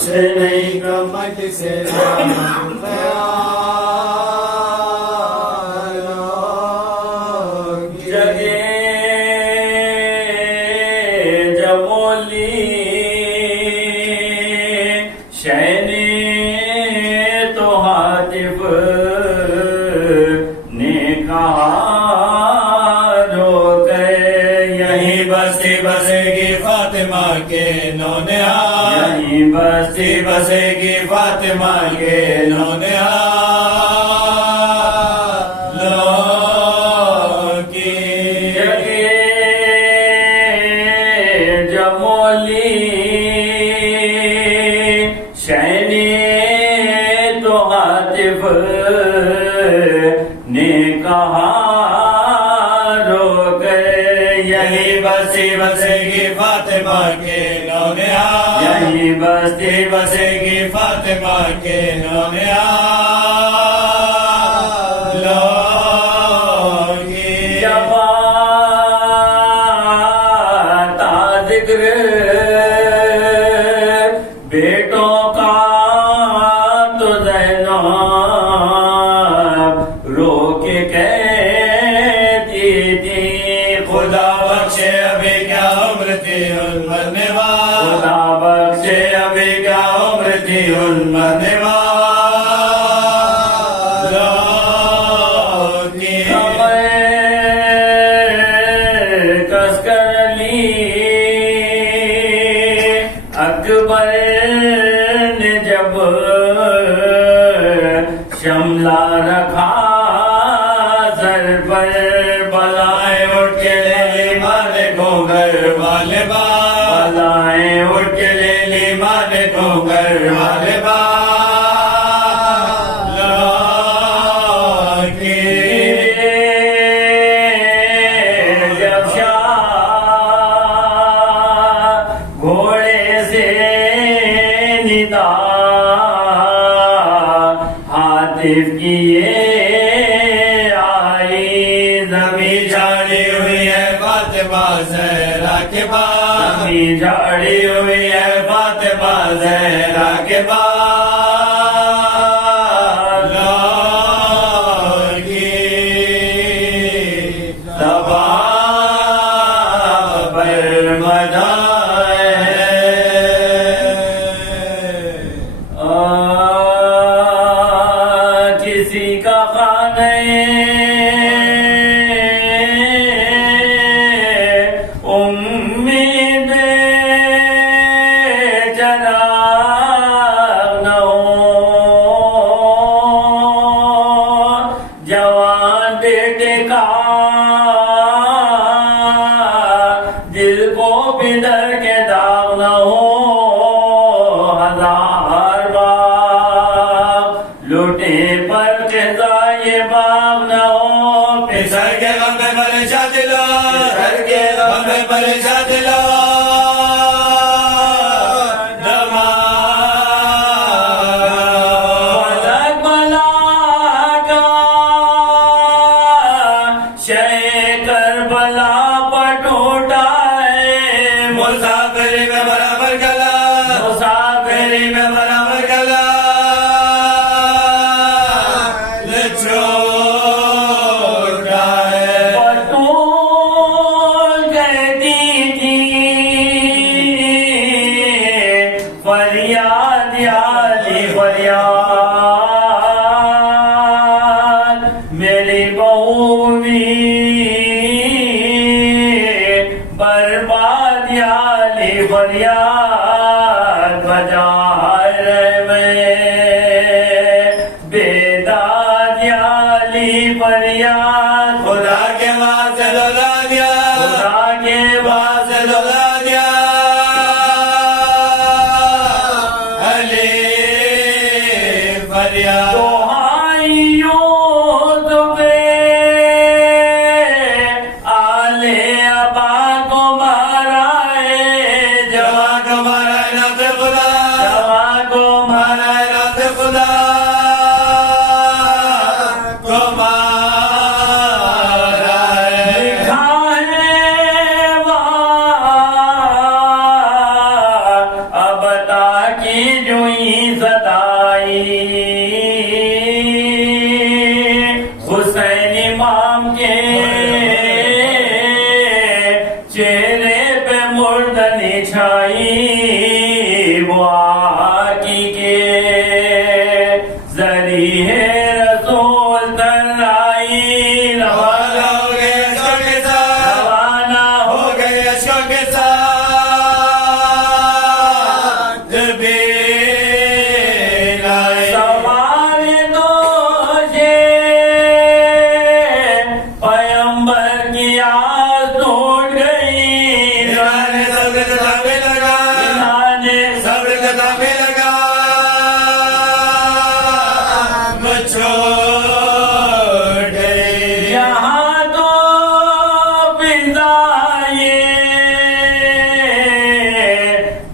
سے نہیں کمٹ سے جگے جمولی شینے تو ہاتف نے کہا رو گئے یہیں بستی بسے گی فاطمہ کے نونہار یہیں بستی بسے گی فاطمہ کے نونہار لو کی جگہ جمولی شینے تو ہاتف نے کہا رو گئے یہیں بستی بسے گی فاطمہ کے نونہار یہیں بستی بسے گی فاطمہ کے نونہار لو کی جوان تا ذکر بیٹوں کا تو زینب رو کے کہتی تھی خدا بخشے ابھی کیا عمر تھی ان مرنے والی خدا بخشے ابھی کیا عمر تھی ان مرنے والوں کی کس کر لی اکبر نے جب شملہ رکھا سر پر بلائیں اٹھ کے لے لی مالک کو گھر والے بلائیں اٹھ کے لے لی مالک کو گھر والے جب شاہ گھوڑے سے ندا ہاتف کیے آئی زمین جھاڑی ہوئی ہے فاطمہ زہرا کے بعد زمین جھاڑی ہوئی ہے فاطمہ زہرا کے بعد لو کی تباہ برمدا کسی کا خانے امید چراغ نہ ہو جوان بیٹے کا دل کو بندر کے داغ نہ ہو ہزار باغ لوٹے پر قضائے باغ نہ ہو پسر کے غم میں پریشاں دلو پسر کے غم میں پریشاں دلو فلک بلا کا شہ کربلا پر ٹوٹا ہے مسافری میں برابر گلا مسافری میں برابر گلا فریاد یالی فریاد میری بہو بھی برباد یالی فریاد بجائے رہ میں بیداد یالی فریاد خدا کے واسطے دلا دیا خدا کے واسطے دلا دیا دوہائیوں آلے ابا کو مارا ہے جوان کو مارا ہے ناز خدا جوان کو مارا ہے ناز خدا کو مارا ہے لکھا ہے وہاں اب تاکہ کی جوئی ستائی حسین امام کے چہرے پہ مردنی چھائی وہ آقی کے ذریعے رسول ترائی روانہ ہو گئے عشق کے ساتھ روانہ ہو گئے عشق کے ساتھ سوار دوشے پیمبر کی آس ٹوٹ گئی صبر کتابیں لگا صبر کتابیں لگا چھوڑ گئے یہاں تو فضائیں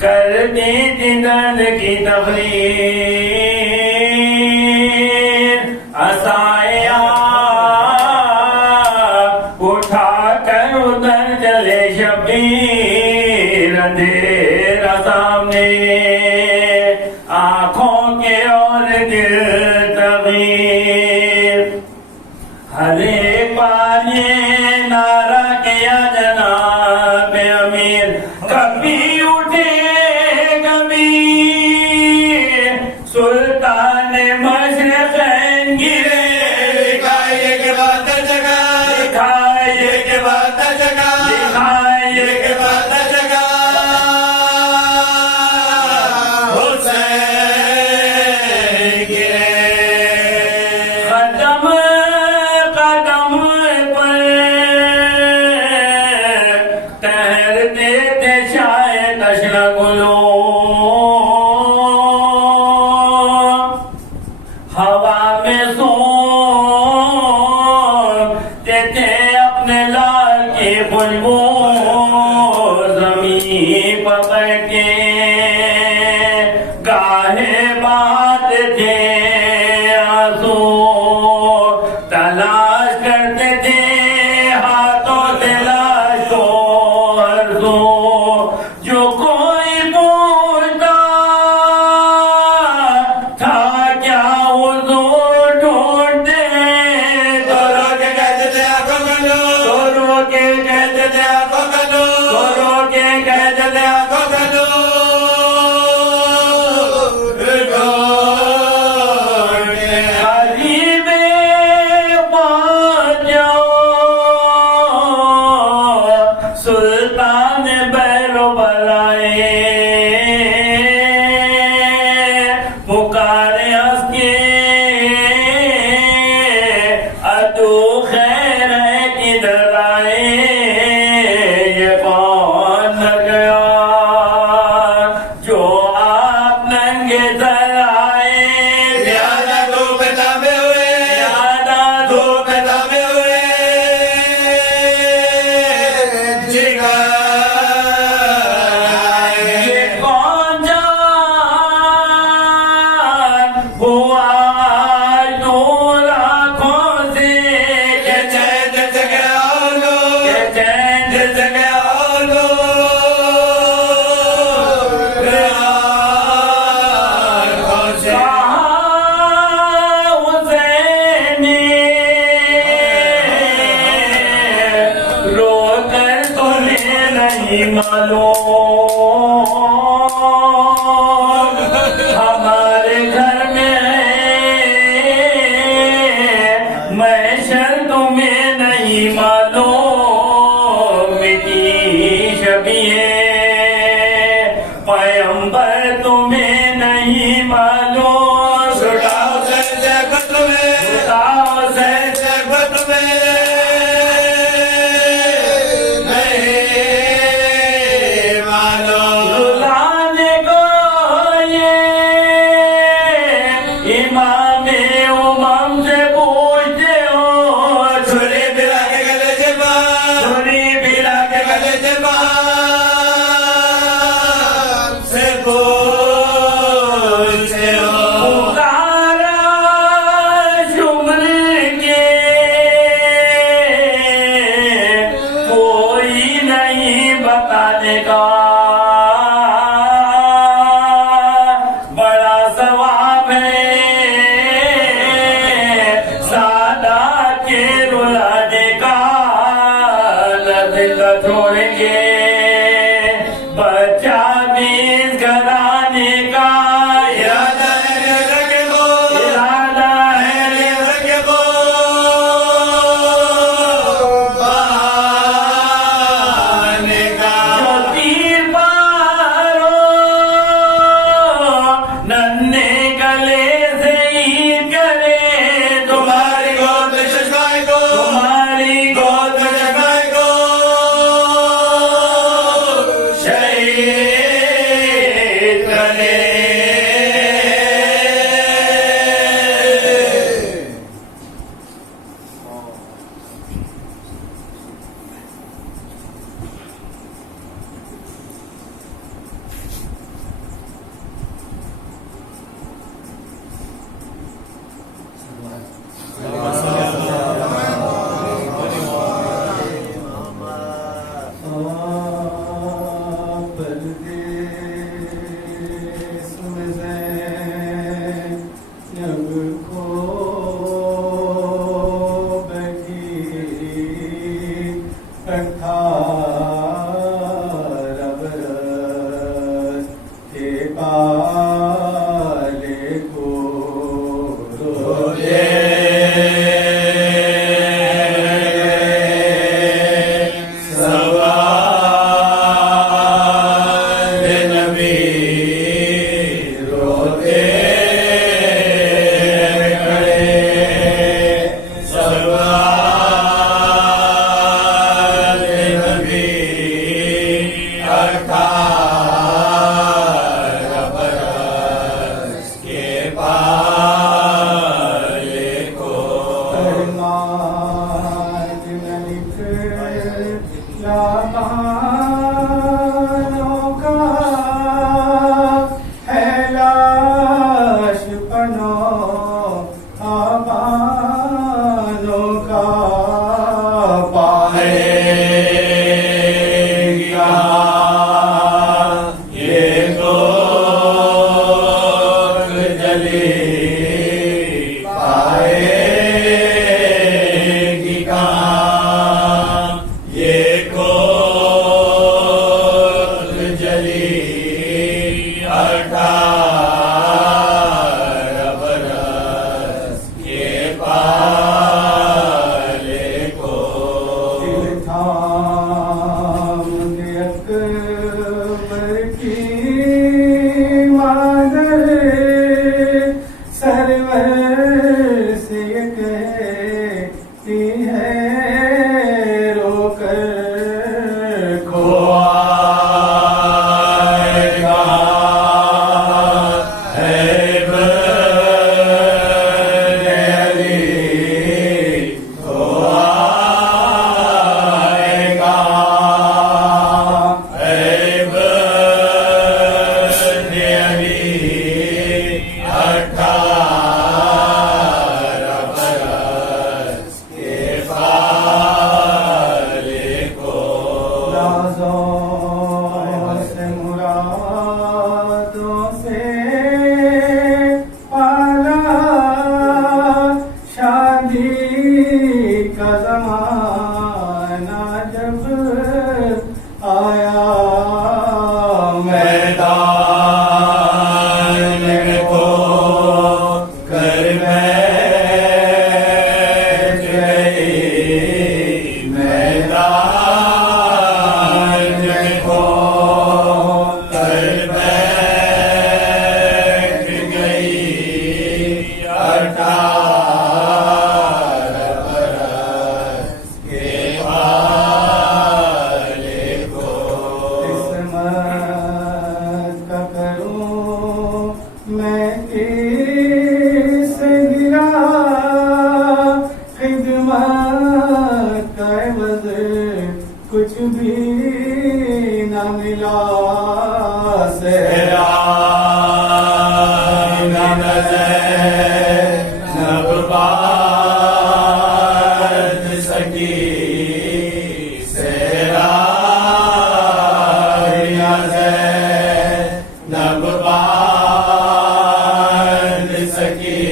کرتی تھی درد کی تقریر عصایا اٹھا کر ادھر چلے شبیر اندھیرا سامنے آنکھوں کے اور دل تغیر ہر ایک بار یہ نعرہ کیا جناب امیر کبھی اٹھے کبھی سلطان مشرقین گرے دکھائیے کے بعد جگہ دکھائیے کے بعد جگہ دکھائیے کے بعد جگہ حسین گرے قدم قدم پر تہرتے تھے شاید تشنہ گلوں ہوا میں سونتے تھے اپنے لال کی خوشبو زمین پر بیٹھ کے گاہے بات تھے آنسو تلاش کرتے تھے ہاتھوں سے لاش کو ہرسو جو کوئی پوچھتا تھا کیا حضور ڈھونڈتے تو رو کے کہتے تھے آنکھوں کھولو تو رو کے کہتے تھے آنکھوں کھولو تو رو کے کہتے تھے آنکھوں کھولو قریب پہنچ جاؤ سلطان بیرو بلائے پکارے ہنس کے ادو خیر ہے کدھر آئے یہ کون نہ گیا جو آپ ننگے سر آئے زیادہ دھوپ دبے ہوئے زیادہ دھوپ دبے ہوئے جگر یہ کون جان ہوا دور آنکھوں سے کہ چین سے گیا لو کہ چین سے گیا لو حسینی رو کر تمہیں نہیں معلوم ہمارے گھر میں محشر تمہیں نہیں معلوم مٹی شبیہ پیمبر تمہیں نہیں معلوم چھٹاؤ سے جگت میں چھٹاؤ سے جگت میں نہیں معلوم رلانے کو یہ امام امم سے پوچھتے ہو چھری بلا کے گلے سے بات چھری بلا کے گلے سے بات سے پوچھتے ہو جلی پائے گی کہاں یہ کول جلی 18 برس کے پالے کو کچھ بھی نہ ملا سہرا نب بات سکی سہرا نب بات سکی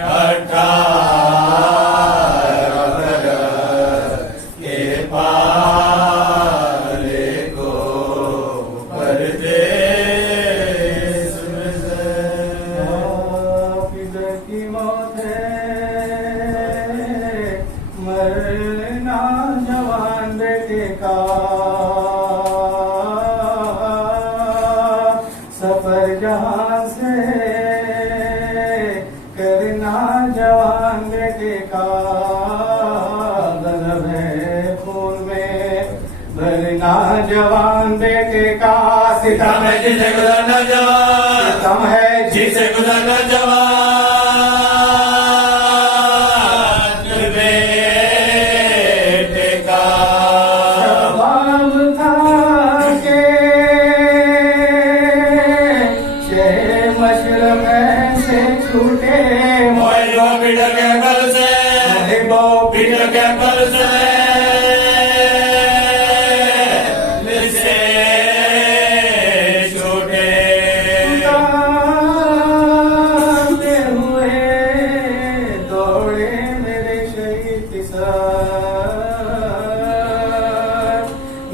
18 مرنا جوان بیٹے کا سفر جہاں سے کرنا جوان بیٹے کا غضب ہے خون میں بھرنا جوان بیٹے کا ستم ہے جسے گزرنا جوان ستم ہے جسے گزرنا جوان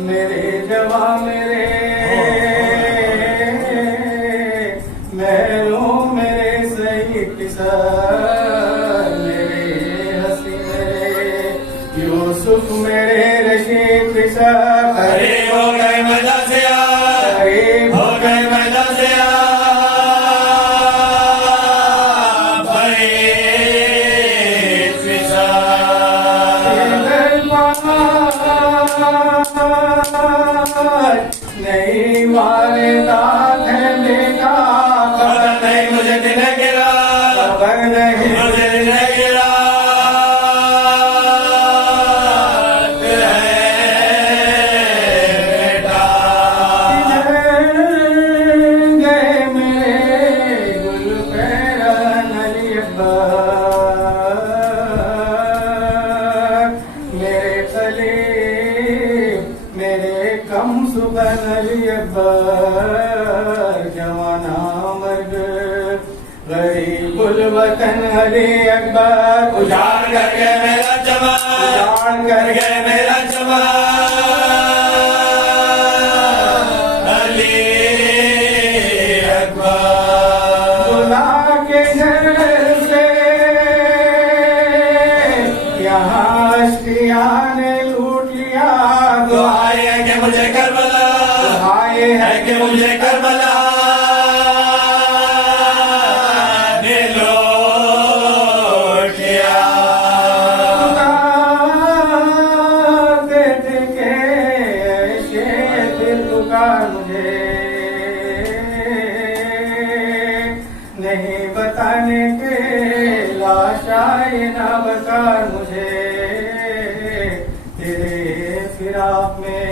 میرے جوان میرے محروم میرے سید سر میرے ہنسی میرے یوسف میرے رشید سر قریب ہو گئے میدان سے قریب ہو گئے میدان سے نہیں مارے داد ہے بیٹا خبر نہیں مجھے دل گرا خبر نہیں مجھے دل گرا بیٹا گئے میرے گل پیرن علی اکبر میرے خلیل میرے کم سبن علی اکبر جوانا مرد غریب الوطن علی اکبر اجاڑ کر کے میرا چمن، اجاڑ کر کے میرا چمن علی اکبر، بلا کے گھر سے یہاں اشقیاء نے لوٹ لیا، دعائیں ہے کہ مجھے کربلا، دعائیں ہے کہ مجھے کربلا نے لوٹ لیا، دیتے کہ ایسے دل پکار مجھے نہیں بتانے کے لاشائے نہ بکار مجھے، تیرے فراق میں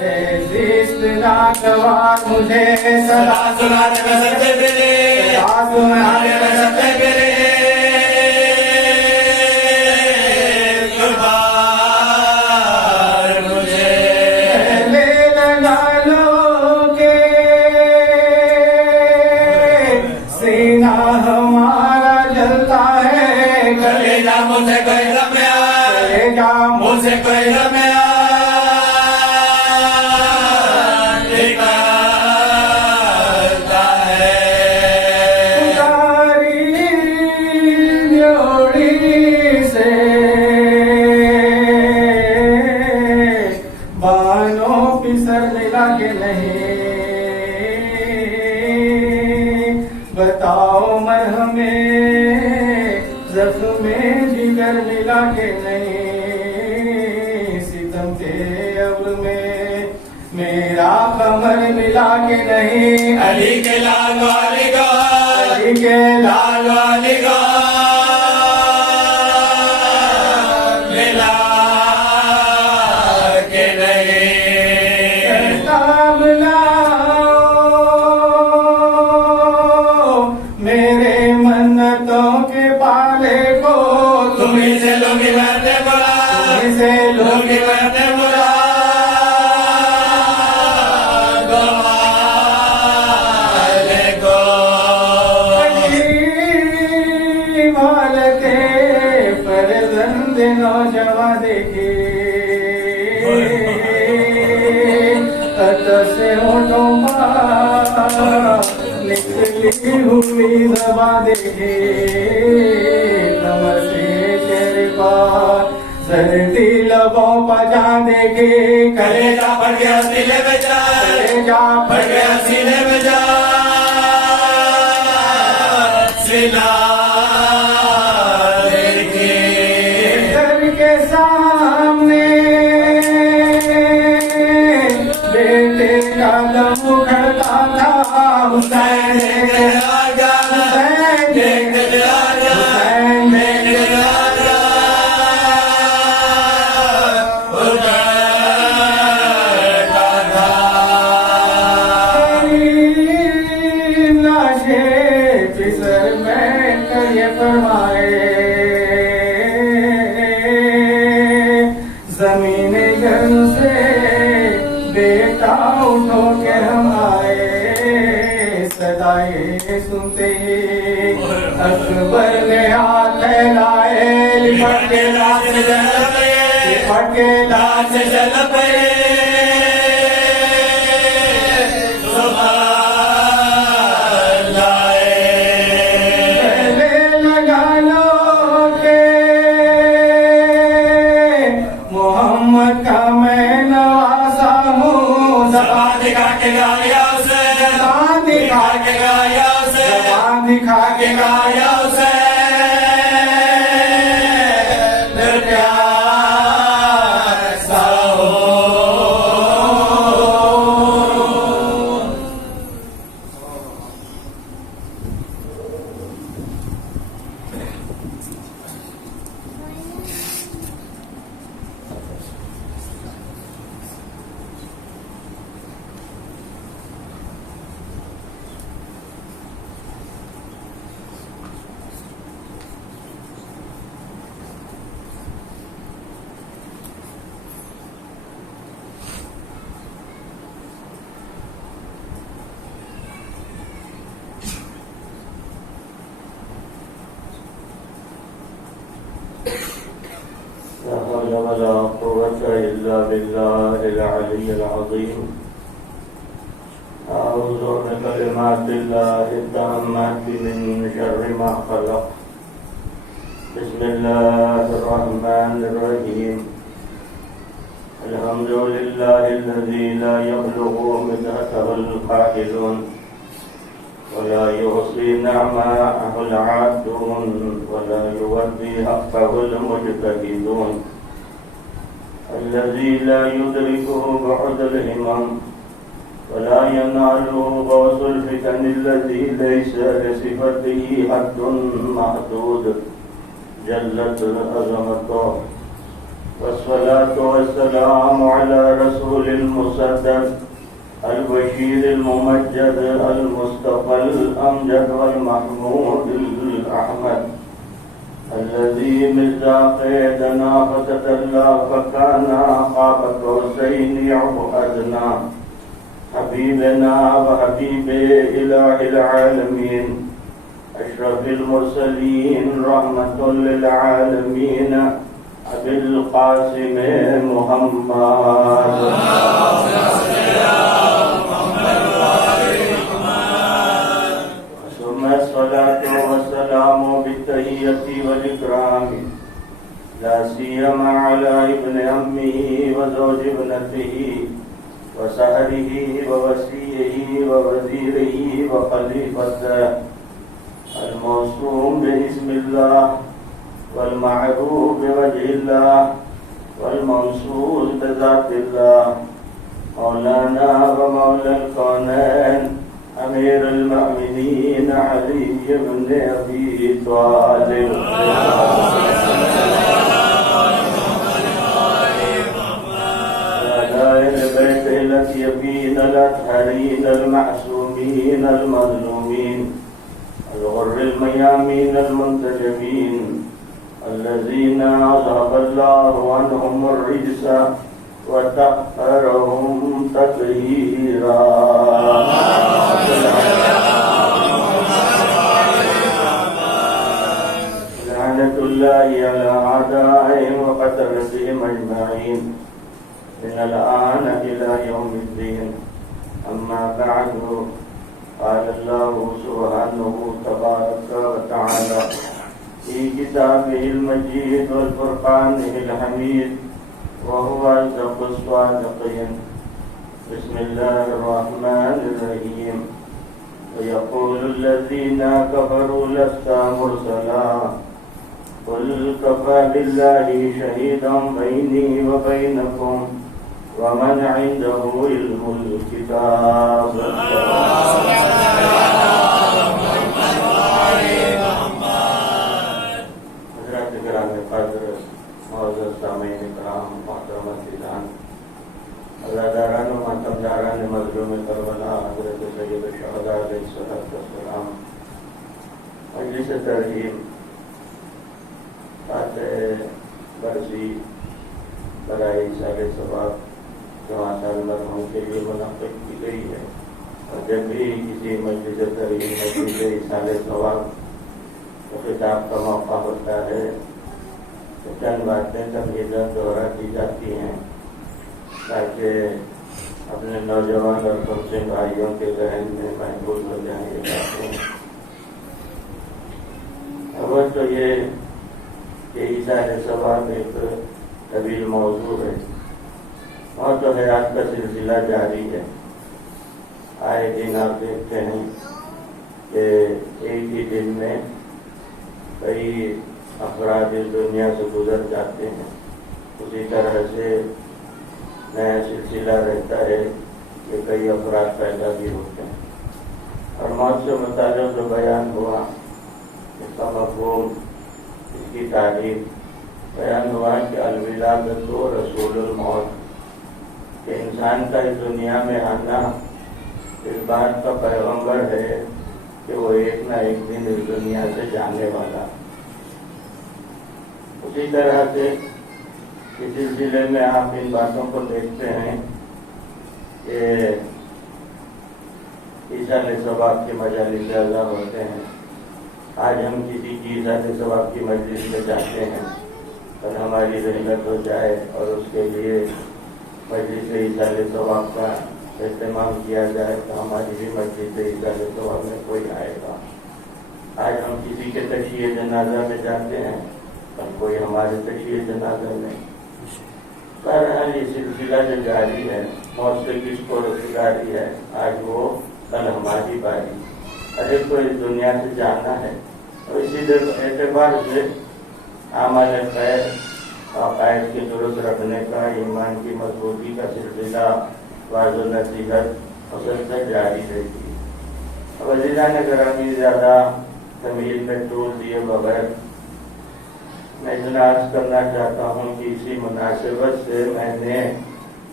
ہے زیست ناگوار مجھے، صدا سنانے میں سچے پھرے، صدا سنانے میں سچے پھرے مجھے کوئی رمیا، مجھے کوئی رمیا نکالتا ہے، تمہاری جوڑی سے بانوں پسر ملا کے نہیں، بتاؤ مرہمیں زخم جگر ملا کے نہیں، ستم کے ابر میں میرا قمر ملا کے نہیں، علی کے لال والی کا، علی کے لال والی کا ملا کے نہیں، تاب لاؤ میرے منتوں کے پالے کو، تمہیں سے لوگی بہتے بڑا، تمہیں سے لوگی بہتے بڑا دعالے کو، مالتے فرزند نوجوان دیکھے، سے ہونٹوں پر نکلی ہوئی زبان دیکھے، کمر سے چہرے پر سردی لبوں پر جان دیکھے، کلیجہ پھٹ گیا سینے میں جا، کلیجہ پھٹ گیا سینے میں جا، سینا دیکھی گھر کے سامنے بیٹے کا دم اکھڑتا تھا، حسین دیکھ آجا، دیکھ آجا، حسین دیکھ آجا ادھر کا تھا، لاشیں پسر بیٹھ کر یہ فرمائے، زمین گھر سے بیٹا اٹھو کے ہم آئے، صدائیں سنتے ہی اکبر نے ہاتھ پھیلائے، لپٹ کے لاش سے جل پے، لپٹ کے لاش سے جل پے، پہلے لگا لو کہ محمد کا میں نواسا ہوں، زبان دکھا کے گایا اسے، زبان دکھا کے گایا اسے، زبان دکھا کے گایا اسے پھر پیار سا ہو، حول ولا قوة إلا بالله العلي العظيم. أعوذ بكلمات الله التامات من شر ما خلق. بسم الله الرحمن الرحيم. الحمد لله الذي لا يبلغ مدحته القائلون ولا يحصي نعماءه العادون ولا يودي حقه المجتهدون، الذي لا يدركه بعد الهمم ولا يناله غوث الفتن، الذي ليس لصفته حد محدود جلت عظمته. والصلاة والسلام على رسول المصدق البشير الممجد المصطفى الأمجد والمحمود الأحمد، الذي مصداق يدنا فتدلى فكان قاب قوسين أو أدنى، حبيبنا وحبيب إله العالمين، أشرف المرسلين رحمة للعالمين، أبي القاسم محمد. ثم الصلاة والسلام بالتحية والإكرام لا سيما على ابن عمه وزوج ابنته وسهره ووسيه ووزيره وخليفته، الموسوم باسم الله والمعروف بوجه الله والمنصور بذات الله، مولانا ومولى الكونين أمير المؤمنين علي بن أبي طالب، آل البيت الأطيبين الأطهرين المعصومين المظلومين الغر الميامين المنتجبين، الذين أذهب الله عنهم الرجس وطهرهم تطهيرا. لعنة الله على أعدائهم وقتلتهم أجمعين من الآن إلى يوم الدين. أما بعد، قال الله سبحانه تبارك وتعالى في كتابه المجيد والفرقانه الحميد وهو أصدق الصادقين. بسم الله الرحمن الرحيم. ويقول الذين كفروا لست مرسلا قل كفى بالله شهيدا بيني وبينكم ومن عنده علم الكتاب. معزز سامعین کرام، محترم عزیزان، عزاداران و ماتمداران مظلوم کربلا حضرت سید الشہداء علیہ السلام، مجلس ترحیم فاتح برسی برائے سال ثواب 9 سال مرحوم کے لیے منعقد کی گئی ہے، اور جب بھی کسی مجلس ترحیم مجلس سال ثواب کو خطاب کا موقع ہوتا ہے تو چند باتیں تمہیداً دورہ کی جاتی ہیں تاکہ اپنے نوجوان اور کمسن بھائیوں کے ذہن میں محفوظ ہو جائیں یہ باتیں. اول تو یہ کہ ایثار ثواب ایک طویل موضوع ہے، اور تو حیات کا سلسلہ جاری ہے. آئے دن آپ دیکھتے ہیں کہ ایک ہی دن میں کئی افراد اس دنیا سے گزر جاتے ہیں. اسی طرح سے نیا سلسلہ رہتا ہے کہ کئی افراد پیدا بھی ہوتے ہیں. اور موت سے متعلق جو بیان ہوا اس کا مفہوم، اس کی تعریف بیان ہوا کہ الولادۃ رسول الموت، کہ انسان کا اس دنیا میں آنا اس بات کا پیغمبر ہے کہ وہ ایک نہ ایک دن اس دنیا سے جانے والا. اسی طرح سے اس سلسلے میں آپ ان باتوں کو دیکھتے ہیں کہ ایثار ثواب کے مجالس اعلیٰ ہوتے ہیں. آج ہم کسی کی ایثار ثواب کی مجلس میں جاتے ہیں پر ہماری ذلت ہو جائے اور اس کے لیے مجلس ایصال ثواب کا اہتمام کیا جائے تو ہماری بھی مجلس ایصال ثواب میں کوئی آئے گا۔ آج ہم کسی کے تشییع جنازہ میں جاتے ہیں پر کوئی ہمارے تشییع جنازہ میں۔ بہرحال یہ سلسلہ جو جاری ہے، موت سے کس کو روزگاری ہے، آج وہ کل ہماری باری، ہر ایک کو اس دنیا سے جانا ہے۔ اور اسی اعتبار سے اعمال خیر، عقائد کی درست رکھنے کا، ایمان کی مضبوطی کا سلسلہ واضح و نصیحت مسلسل جاری رہتی ہے۔ عزیزان گرامی، زیادہ تمیل میں ٹول دیے بغیر میں اتنا عرض کرنا چاہتا ہوں کہ اسی مناسبت سے میں نے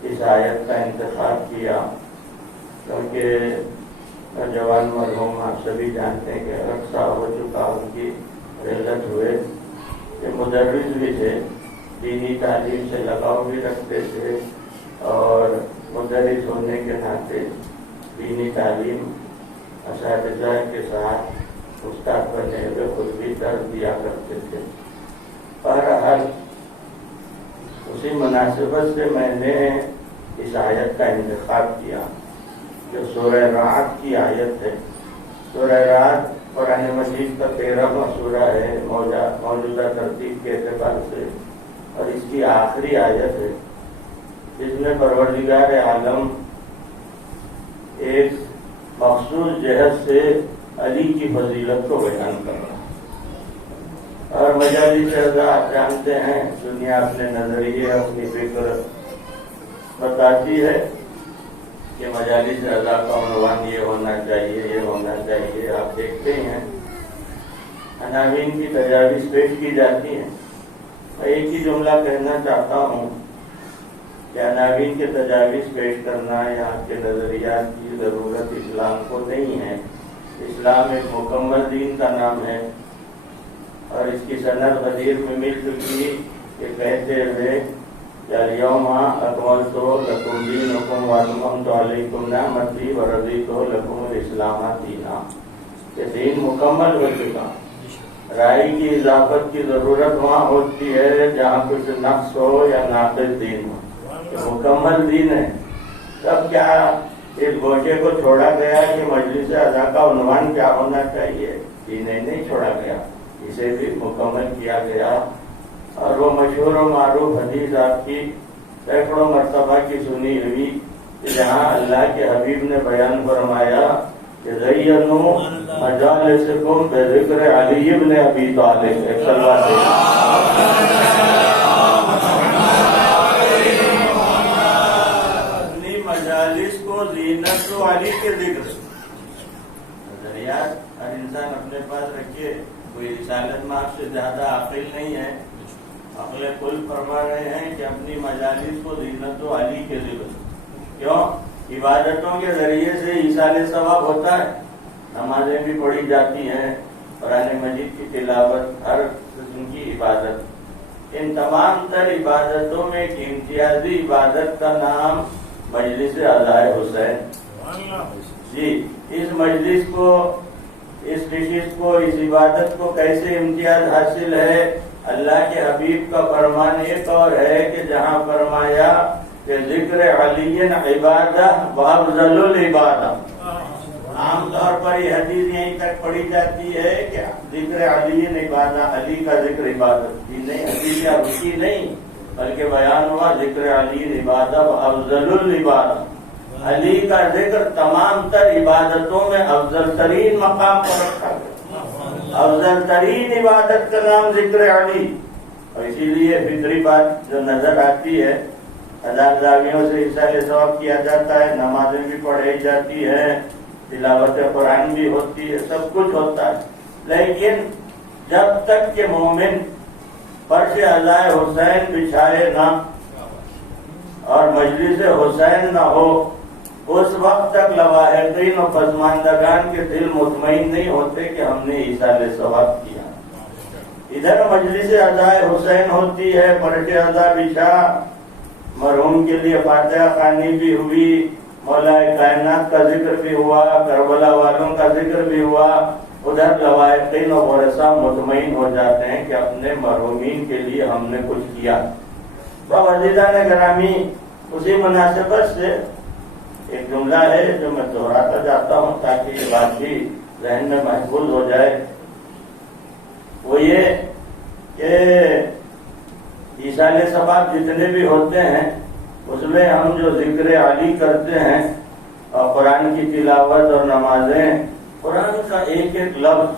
اس آیت کا انتخاب کیا، کیونکہ نوجوان مرحوم آپ سبھی جانتے ہیں کہ عرصہ ہو چکا ان کی رحلت ہوئے، یہ مدرس بھی تھے، دینی تعلیم سے لگاؤ بھی رکھتے تھے، اور مدرس ہونے کے ناطے دینی تعلیم اساتذہ کے ساتھ استاد بنے ہوئے خود بھی درس دیا کرتے تھے۔ بہرحال اسی مناسبت سے میں نے اس آیت کا انتخاب کیا جو سورہ رعد کی آیت ہے۔ سورہ رعد قرآن مجید کا 13واں سورہ ہے موجودہ ترتیب کے اعتبار سے، اور اس کی آخری آیت ہے جس میں پروردگار عالم ایک مخصوص جہت سے علی کی فضیلت کو بیان کر رہا ہے۔ اور مجالس اعضاء آپ جانتے ہیں، دنیا اپنے نظریے اپنی فکر بتاتی ہے کہ مجالس اعضاء کا عنوان یہ ہونا چاہیے، یہ ہونا چاہیے۔ آپ دیکھتے ہیں عناوین کی تجاویز پیش کی جاتی ہیں۔ میں ایک ہی جملہ کہنا چاہتا ہوں کہ عناوین کے تجاویز پیش کرنا یا آپ کے نظریات کی ضرورت اسلام کو نہیں ہے۔ اسلام ایک مکمل دین کا نام ہے، اور اس کی سند غدیر میں مل چکی کہ کہتے ہوئے کہ الیوم اکملت لکم دینکم واتممت علیکم نعمتی ورضیت لکم الاسلام دینا، کہ دین مکمل ہو چکا۔ رائے کی اضافت کی ضرورت وہاں ہوتی ہے جہاں کچھ نقص ہو یا ناقص دین ہو، کہ مکمل دین ہے۔ تب کیا اس گوشے کو چھوڑا گیا کہ مجلس اعضاء کا عنوان کیا ہونا چاہیے؟ دین نہیں چھوڑا گیا، اسے بھی مکمل کیا گیا۔ اور وہ مشہور و معروف حدیث آپ کی سینکڑوں مرتبہ کی سنی ہوئی کہ جہاں اللہ کے حبیب نے بیان فرمایا کہ زینوا مجالسکم بذکر علی بن ابی طالب، اپنی مجالس کو زینت و علی کے ذکر۔ نظریات ہر انسان اپنے پاس رکھے، کوئی رسالت میں آپ سے زیادہ عاقل نہیں ہے۔ عقل کل فرما رہے ہیں کہ اپنی مجالس کو زینت و علی کے ذکر۔ کیوں؟ عبادتوں کے ذریعے سے ایصال ثواب ہوتا ہے، نمازیں بھی پڑھی جاتی ہیں، قرآن مجید کی تلاوت، ہر قسم کی عبادت۔ ان تمام تر عبادتوں میں ایک امتیازی عبادت کا نام مجلس اعضاء حسین۔ جی، اس مجلس کو، اس نشست کو، اس عبادت کو کیسے امتیاز حاصل ہے؟ اللہ کے حبیب کا فرمان ایک اور ہے کہ جہاں فرمایا کہ ذکر علی عبادہ وافضل العبادہ۔ عام طور پر یہ حدیث یہیں تک پڑھی جاتی ہے کہ ذکر علی عبادہ، علی کا ذکر عبادت ہی نہیں، حدیث یا رکی نہیں، بلکہ بیان ہوا ذکر علی عبادہ وافضل العبادہ۔ علی کا ذکر تمام تر عبادتوں میں افضل ترین مقام پر رکھا گیا۔ افضل ترین عبادت کا نام ذکر علی، اور اسی لیے فطری بات جو نظر آتی ہے، ہزار زاویوں سے ایصال ثواب کیا جاتا ہے، نمازیں بھی پڑھی جاتی ہیں، تلاوت قرآن بھی ہوتی ہے، سب کچھ ہوتا ہے، لیکن جب تک کہ مومن فرش اعضاء حسین بچھائے نہ اور مجلس حسین نہ ہو، اس وقت تک لواحقین و پسماندگان کے دل مطمئن نہیں ہوتے کہ ہم نے ایصال ثواب کیا۔ ادھر مجلس اعضاء حسین ہوتی ہے، فرش اعضاء بچھا، مرحوم کے لیے فاتحہ خوانی بھی ہوئی، مولا کائنات کا ذکر بھی ہوا، کربلا والوں کا ذکر بھی ہوا، ادھر لوائقین و ورثہ مطمئن ہو جاتے ہیں کہ اپنے مرحومین کے لیے ہم نے کچھ کیا۔ تو عزیزان گرامی، اسی مناسبت سے ایک جملہ ہے جو میں دہراتا جاتا ہوں تاکہ یہ بات بھی ذہن میں محفوظ ہو جائے، وہ یہ کہ ایصال ثواب جتنے بھی ہوتے ہیں اس میں ہم جو ذکر عالی کرتے ہیں اور قرآن کی تلاوت اور نمازیں، قرآن کا ایک ایک لفظ،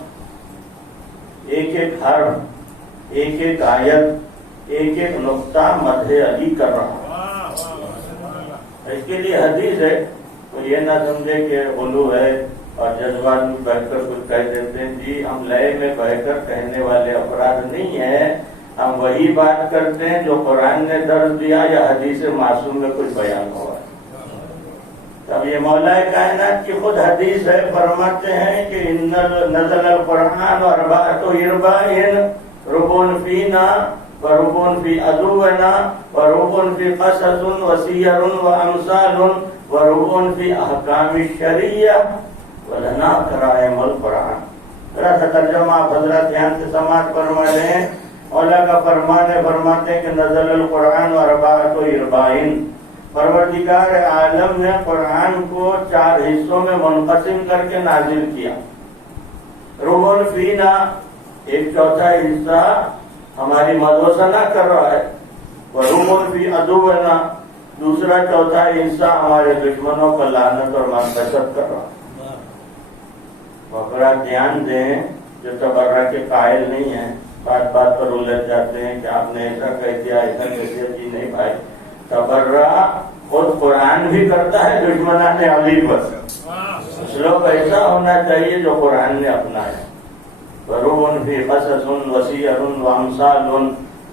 ایک ایک حرف، ایک ایک آیت، ایک ایک نقطہ مدح علی کر رہا ہے۔ اس کے لیے حدیث ہے، تو یہ نہ سمجھے کہ غلو ہے اور جذبات میں بہ کر کچھ کہہ دیتے ہیں۔ جی ہم لئے میں بہ کر کہنے والے افراد نہیں ہیں، ہم وہی بات کرتے ہیں جو قرآن نے درج دیا یا حدیث معصوم میں کچھ بیان ہوا ہے۔ اب یہ مولا کائنات کی خود حدیث ہے، فرماتے ہیں کہ ان نزل القرآن اربعۃ ارباع ربع فینا وربع فی عدونا وربع فی قصص وسیر وامثال وربع فی احکام الشریعہ ولنا کرائم القرآن۔ ذرا سا ترجمہ آپ حضرات دھیان سے سماعت فرما لیں۔ مولا کا فرمان ہے، فرماتے ہیں کہ نزل القرآن اربعۃ ارباع، پروردگار عالم نے قرآن کو 4 حصوں میں منقسم کر کے نازل کیا۔ ربع فینا، ایک چوتھا حصہ ہماری مدح و ثنا کر رہا ہے، وربع فی عدونا، دوسرا چوتھا حصہ ہمارے دشمنوں کو لعنت اور منقصب کر رہا ہے۔ بقرا دھیان دیں، جو تبرہ کے قائل نہیں ہیں، بات بات پر الجھ جاتے ہیں کہ آپ نے ایسا کہہ دیا، ایسا کہہ دیا۔ جی نہیں بھائی، تبرہ خود قرآن بھی کرتا ہے دشمنان علی پر۔ اسلوب ایسا ہونا چاہیے جو قرآن نے اپنایا۔ وربع فی قصص وسیر وامثال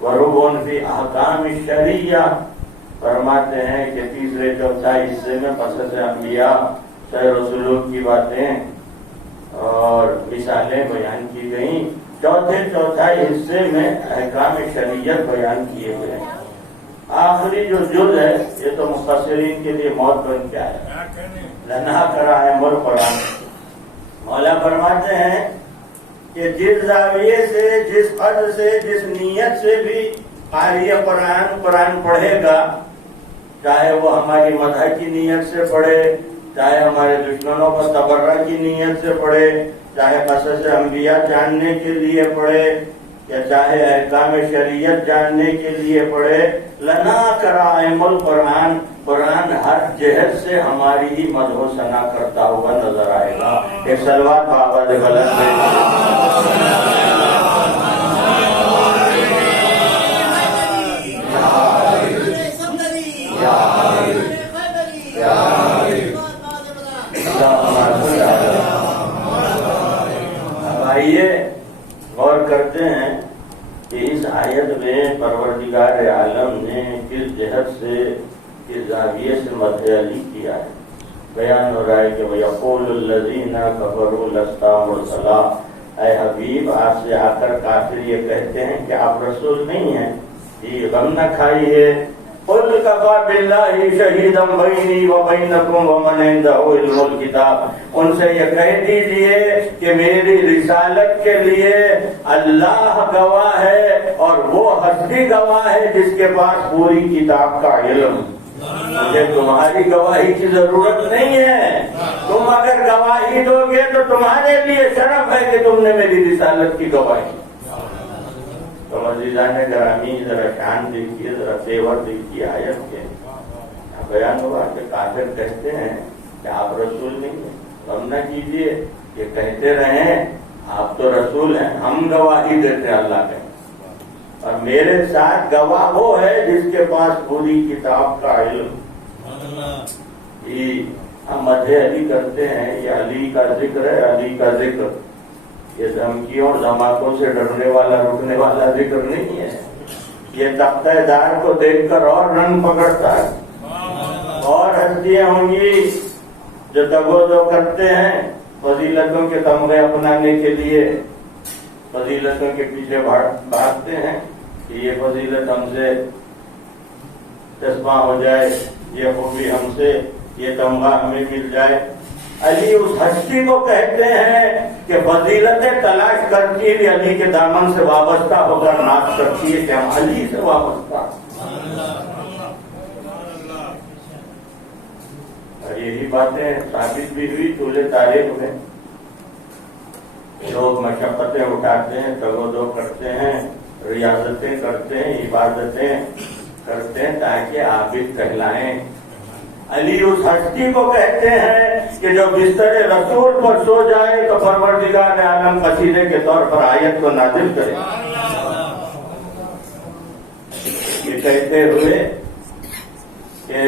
وربع فی احکام الشریعہ، فرماتے ہیں کہ تیسرے چوتھا حصے میں قصص انبیاء، سیر و سلوک کی باتیں اور مثالیں بیان کی گئیں، چوتھائی حصے میں احکام شریعت بیان کیے ہوئے ہیں۔ آخری جو جز ہے یہ تو مفسرین کے لیے موت بن کے آیا، لنا کرائم القرآن۔ مولا فرماتے ہیں کہ جس زاویے سے، جس قصد سے، جس نیت سے بھی قاری قرآن پڑھے گا، چاہے وہ ہماری مدح کی نیت سے پڑھے، چاہے ہمارے دشمنوں کو تبرہ کی نیت سے پڑھے، چاہے قصص انبیاء جاننے کے لیے پڑھے یا چاہے احکام شریعت جاننے کے لیے پڑھے، لنا کرائم القرآن، قرآن ہر جہت سے ہماری ہی مدح و ثنا کرتا ہوا نظر آئے گا۔ ایک صلوات بآواز بلند سے آئیے غور کرتے ہیں کہ اس آیت میں پروردگار عالم نے کس جہت سے، کس زاویے سے مدح علی کیا ہے۔ بیان ہو رہا ہے کہ وَيَقُولُ الَّذِينَ كَفَرُوا لَسْتَ مُرْسَلًا، اے حبیب آپ سے آ کر کافر یہ کہتے ہیں کہ آپ رسول نہیں ہیں، یہ غم نہ کھائیے۔ قُلْ كَفَىٰ بِاللَّهِ شَهِيدًا بَيْنِي وَبَيْنَكُمْ وَمَنْ عِندَهُ عِلْمُ الْكِتَابِ، ان سے یہ کہہ دیجئے کہ میری رسالت کے لیے اللہ گواہ ہے اور وہ ہستی گواہ ہے جس کے پاس پوری کتاب کا علم۔ مجھے تمہاری گواہی کی ضرورت نہیں ہے، تم اگر گواہی دو گے تو تمہارے لیے شرف ہے کہ تم نے میری رسالت کی گواہی۔ تو عزیزان گرامی ذرا شان دیکھیے، ذرا تیور دیکھیے آیت کے۔ بیان ہوا کہ کافر کہتے ہیں کہ آپ رسول نہیں ہیں، غم نہ کیجیے، یہ کہتے رہیں آپ تو رسول ہیں، ہم گواہی دیتے ہیں اللہ کے، اور میرے ساتھ گواہ وہ ہے جس کے پاس پوری کتاب کا علم۔ ہم مدح علی کرتے ہیں، یہ علی کا ذکر ہے، علی کا ذکر یہ دھمکیوں اور دھماکوں سے ڈرنے والا، رکنے والا ذکر نہیں ہے۔ یہ تختہ دار کو دیکھ کر اور رنگ پکڑتا ہے، اور ہستیاں ہوں گی جو دگو دو کرتے ہیں فضیلتوں کے تمغے اپنانے کے لیے، فضیلتوں کے پیچھے بھاگتے ہیں کہ یہ فضیلت ہم سے چشمہ ہو جائے، یہ خوبی ہم سے، یہ تمغہ ہمیں مل جائے۔ علی اس ہستی کو کہتے ہیں کہ فضیلتیں تلاش کرتی ہے علی کے دامن سے وابستہ ہو کر ناز کرتی ہے کہ ہم علی سے وابستہ. اور یہی باتیں ثابت بھی ہوئی طول تاریخ میں. لوگ مشقتیں اٹھاتے ہیں، تگ و دو کرتے ہیں، ریاضتیں کرتے ہیں، عبادتیں کرتے ہیں تاکہ عابد کہلائیں. علی اس ہستی کو کہتے ہیں کہ جو بستر رسول پر سو جائے تو پروردگار عالم قصیدے کے طور پر آیت کو نازل کرے. یہ کہتے ہوئے کہ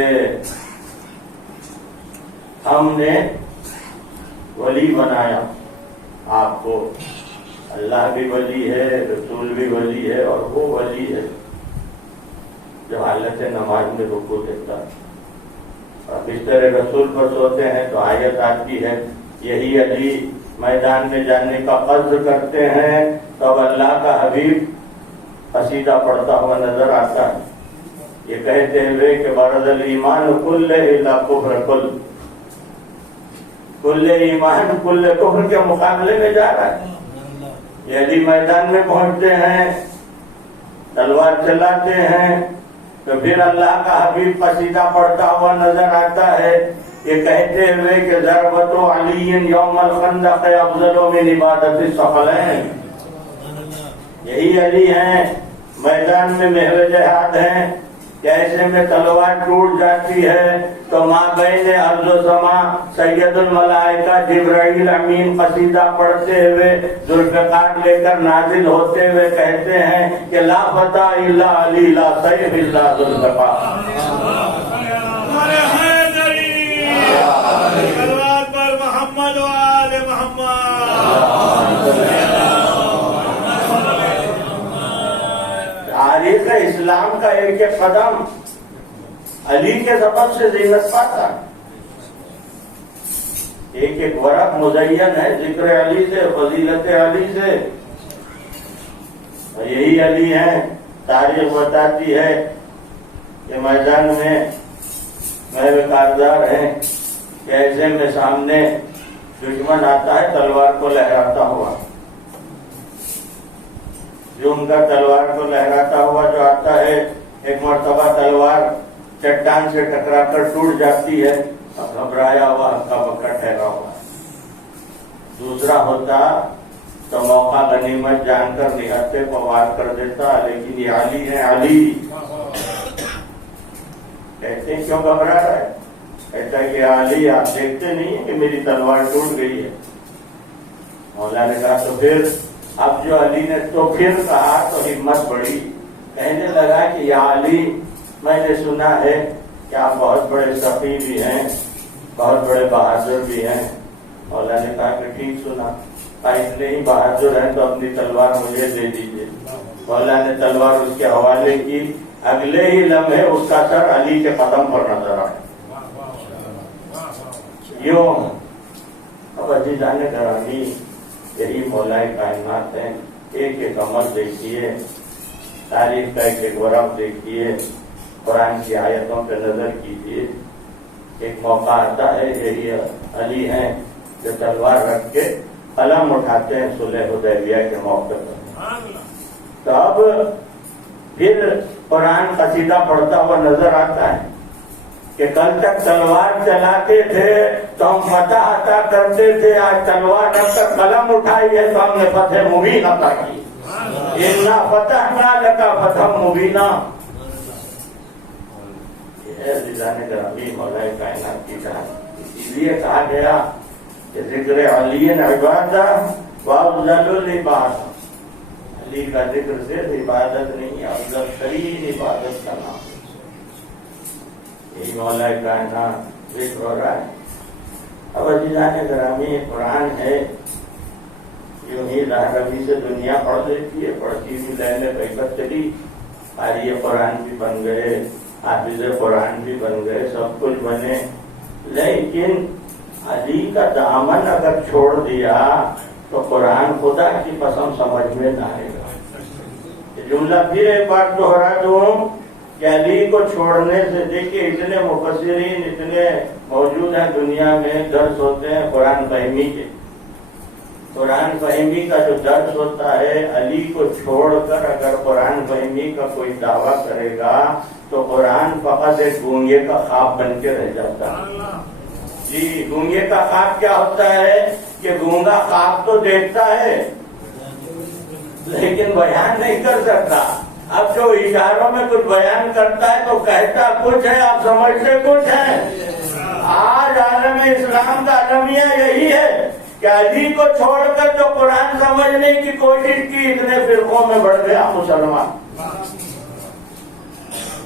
ہم نے ولی بنایا آپ کو. اللہ بھی ولی ہے، رسول بھی ولی ہے، اور وہ ولی ہے جو حالت نماز میں رکوع دیتا ہے. بستر رسول پر سوتے ہیں تو آیت آتی ہے. یہی علی میدان میں جانے کا قصد کرتے ہیں تو اب اللہ کا حبیب قصیدہ پڑھتا ہوا نظر آتا ہے، یہ کہتے ہوئے کہ برز الایمان کل الا کفر کل. کل ایمان کل کفر کے مقابلے میں جا رہا ہے. یہ علی میدان میں پہنچتے ہیں، تلوار چلاتے ہیں تو پھر اللہ کا حبیب قصیدہ پڑھتا ہوا نظر آتا ہے، یہ کہتے ہوئے کہ ضربت علی یوم الخندق افضل من عبادت الثقلین. یہی علی ہیں میدان میں محور جہاد ہیں کہ ایسے میں تلوار ٹوٹ جاتی ہے تو ماں بین ارض و سما سید الملائکہ جبرائیل امین قصیدہ پڑھتے ہوئے ذوالفقار لے کر نازل ہوتے ہوئے کہتے ہیں کہ لا فتح الا علی لا سیف الا ذوالفقار. صلوات پر محمد و آل محمد. تاریخ اسلام کا ایک ایک قدم علی کے سبب سے زینت پاتا. ایک ایک ورق مزین ہے ذکر علی سے، فضیلت علی سے. اور یہی علی ہیں. تاریخ بتاتی ہے کہ میدان میں محو کارزار ہیں کہ ایسے میں سامنے دشمن آتا ہے تلوار کو لہراتا ہوا. جو ان کا تلوار کو لہراتا ہوا جو آتا ہے، ایک مرتبہ تلوار چٹان سے ٹکرا کر ٹوٹ جاتی ہے، گھبرایا ہوا ہکا بکا ٹھہرا ہوا. دوسرا ہوتا تو موقع غنیمت جان کر نہتے کو وار کر دیتا، لیکن یہ علی ہے. علی کہتے ہیں کیوں گھبرا رہا ہے؟ کہتا ہے کہ علی آپ دیکھتے نہیں ہیں کہ میری تلوار ٹوٹ گئی ہے. مولا نے کہا تو پھر اب جو علی نے تو پھر کہا تو ہمت بڑھی. کہنے لگا کہ یا علی میں نے سنا ہے کہ آپ بہت بڑے سخی بھی ہیں، بہت بڑے بہادر بھی ہیں. مولا نے کہا کہ ٹھیک سنا، اتنے ہی بہادر ہیں تو اپنی تلوار مجھے دے دیجیے. مولا نے تلوار اس کے حوالے کی. اگلے ہی لمحے اس کا سر علی کے قدم پر نظر آیا. یوں اب عزیزان گرامی یہی مولا کائنات ہیں. ایک ایک عمل دیکھیے، تاریخ کا ایک ایک ورق دیکھیے، قرآن کی آیتوں پہ نظر کیجیے. ایک موقع آتا ہے یہی علی ہیں جو تلوار رکھ کے قلم اٹھاتے ہیں صلح حدیبیہ کے موقع پر. تو اب پھر قرآن قصیدہ پڑھتا ہوا نظر آتا ہے کہ کل تک تلوار چلاتے تھے تو ہم فتح عطا کرتے تھے، آج تلوار رکھ کر قلم اٹھائی ہے تو ہم نے فتح مبین عطا کی. اِنَّا فَتَحْنَا لَكَ فَتْحًا مُبِينًا. یہ عزیزان گرامی مولا کائنات کی جان. اسی لیے کہا گیا کہ ذکر علی عبادہ وافضل العبادہ. علی کا ذکر صرف عبادت نہیں، افضل ترین عبادت کا نام. یہی مولا کائنات ذکر ہو رہا ہے. اب عزیزان گرامی قرآن ہے، یوں ہی راہروی سے دنیا پڑھ لیتی ہے، پڑھتی ہوئی لہنے بیکت چلی. قاری قرآن بھی بن گئے، حافظ قرآن بھی بن گئے، سب کچھ بنے، لیکن علی کا دامن اگر چھوڑ دیا تو قرآن خدا کی قسم سمجھ میں نہ آئے گا. جملہ پھر ایک بار دوہرا دوں کہ علی کو چھوڑنے سے دیکھیے اتنے مفسرین، اتنے موجود ہیں دنیا میں درس ہوتے ہیں قرآن فہمی کے. قرآن فہمی کا جو درس ہوتا ہے، علی کو چھوڑ کر اگر قرآن فہمی کا کوئی دعویٰ کرے گا تو قرآن فقط ایک گونگے کا خواب بن کے رہ جاتا ہے. جی، گونگے کا خواب کیا ہوتا ہے کہ گونگا خواب تو دیکھتا ہے لیکن بیان نہیں کر سکتا. اب جو اشاروں میں کچھ بیان کرتا ہے تو کہتا کچھ ہے، آپ سمجھتے کچھ ہے. آج عالم اسلام کا المیہ یہی ہے کہ علی کو چھوڑ کر جو قرآن سمجھنے کی کوشش کی اتنے فرقوں میں بڑھ گیا مسلمان.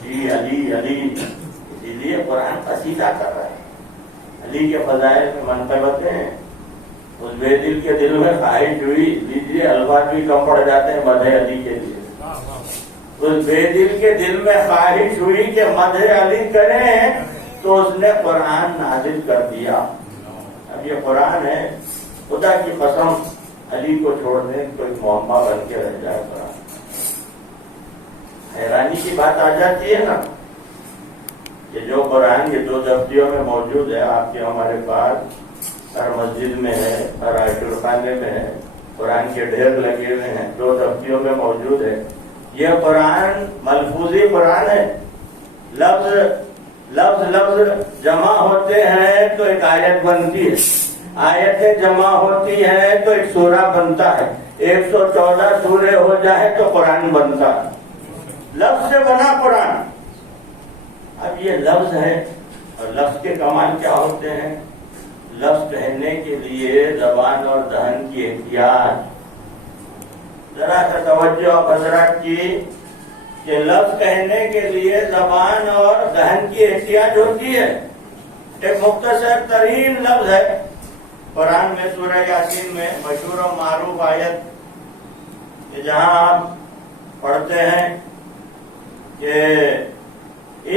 جی علی علی، اسی لیے قرآن قصیدہ کر رہا ہے. علی کے فضائل میں منقبت ہیں. اس بے دل کے دل میں خواہش ہوئی، لیجیے الفاظ بھی کم پڑ جاتے ہیں مدح علی کے لیے. اس بے دل کے دل میں خواہش ہوئی کہ مدح علی کریں تو اس نے قرآن نازل کر دیا. اب یہ قرآن ہے، خدا کی قسم علی کو چھوڑنے کوئی معمہ بن کے رہ جائے. قرآن حیرانی کی بات آ جاتی ہے نا کہ جو قرآن یہ دو دفتیوں میں موجود ہے، آپ کے ہمارے پاس ہر مسجد میں ہے، ہر آیت خانے میں ہے، قرآن کے ڈھیر لگے ہوئے ہیں، دو دفتیوں میں موجود ہے. یہ قرآن ملفوظی قرآن ہے. لفظ جمع ہوتے ہیں تو ایک آیت بنتی ہے، آیتیں جمع ہوتی ہیں تو ایک سورہ بنتا ہے. 114 سورے ہو جائے تو قرآن بنتا ہے. لفظ سے بنا قرآن. اب یہ لفظ ہے، اور لفظ کے کمال کیا ہوتے ہیں؟ لفظ کہنے کے لیے زبان اور دہن کی احتیاط. ذرا سا توجہ حضرات کی کہ لفظ کہنے کے لیے زبان اور دہن کی احتیاط ہوتی ہے. ایک مختصر ترین لفظ ہے قرآن میں، سورہ یاسین میں مشہور و معروف آیت کہ جہاں آپ پڑھتے ہیں کہ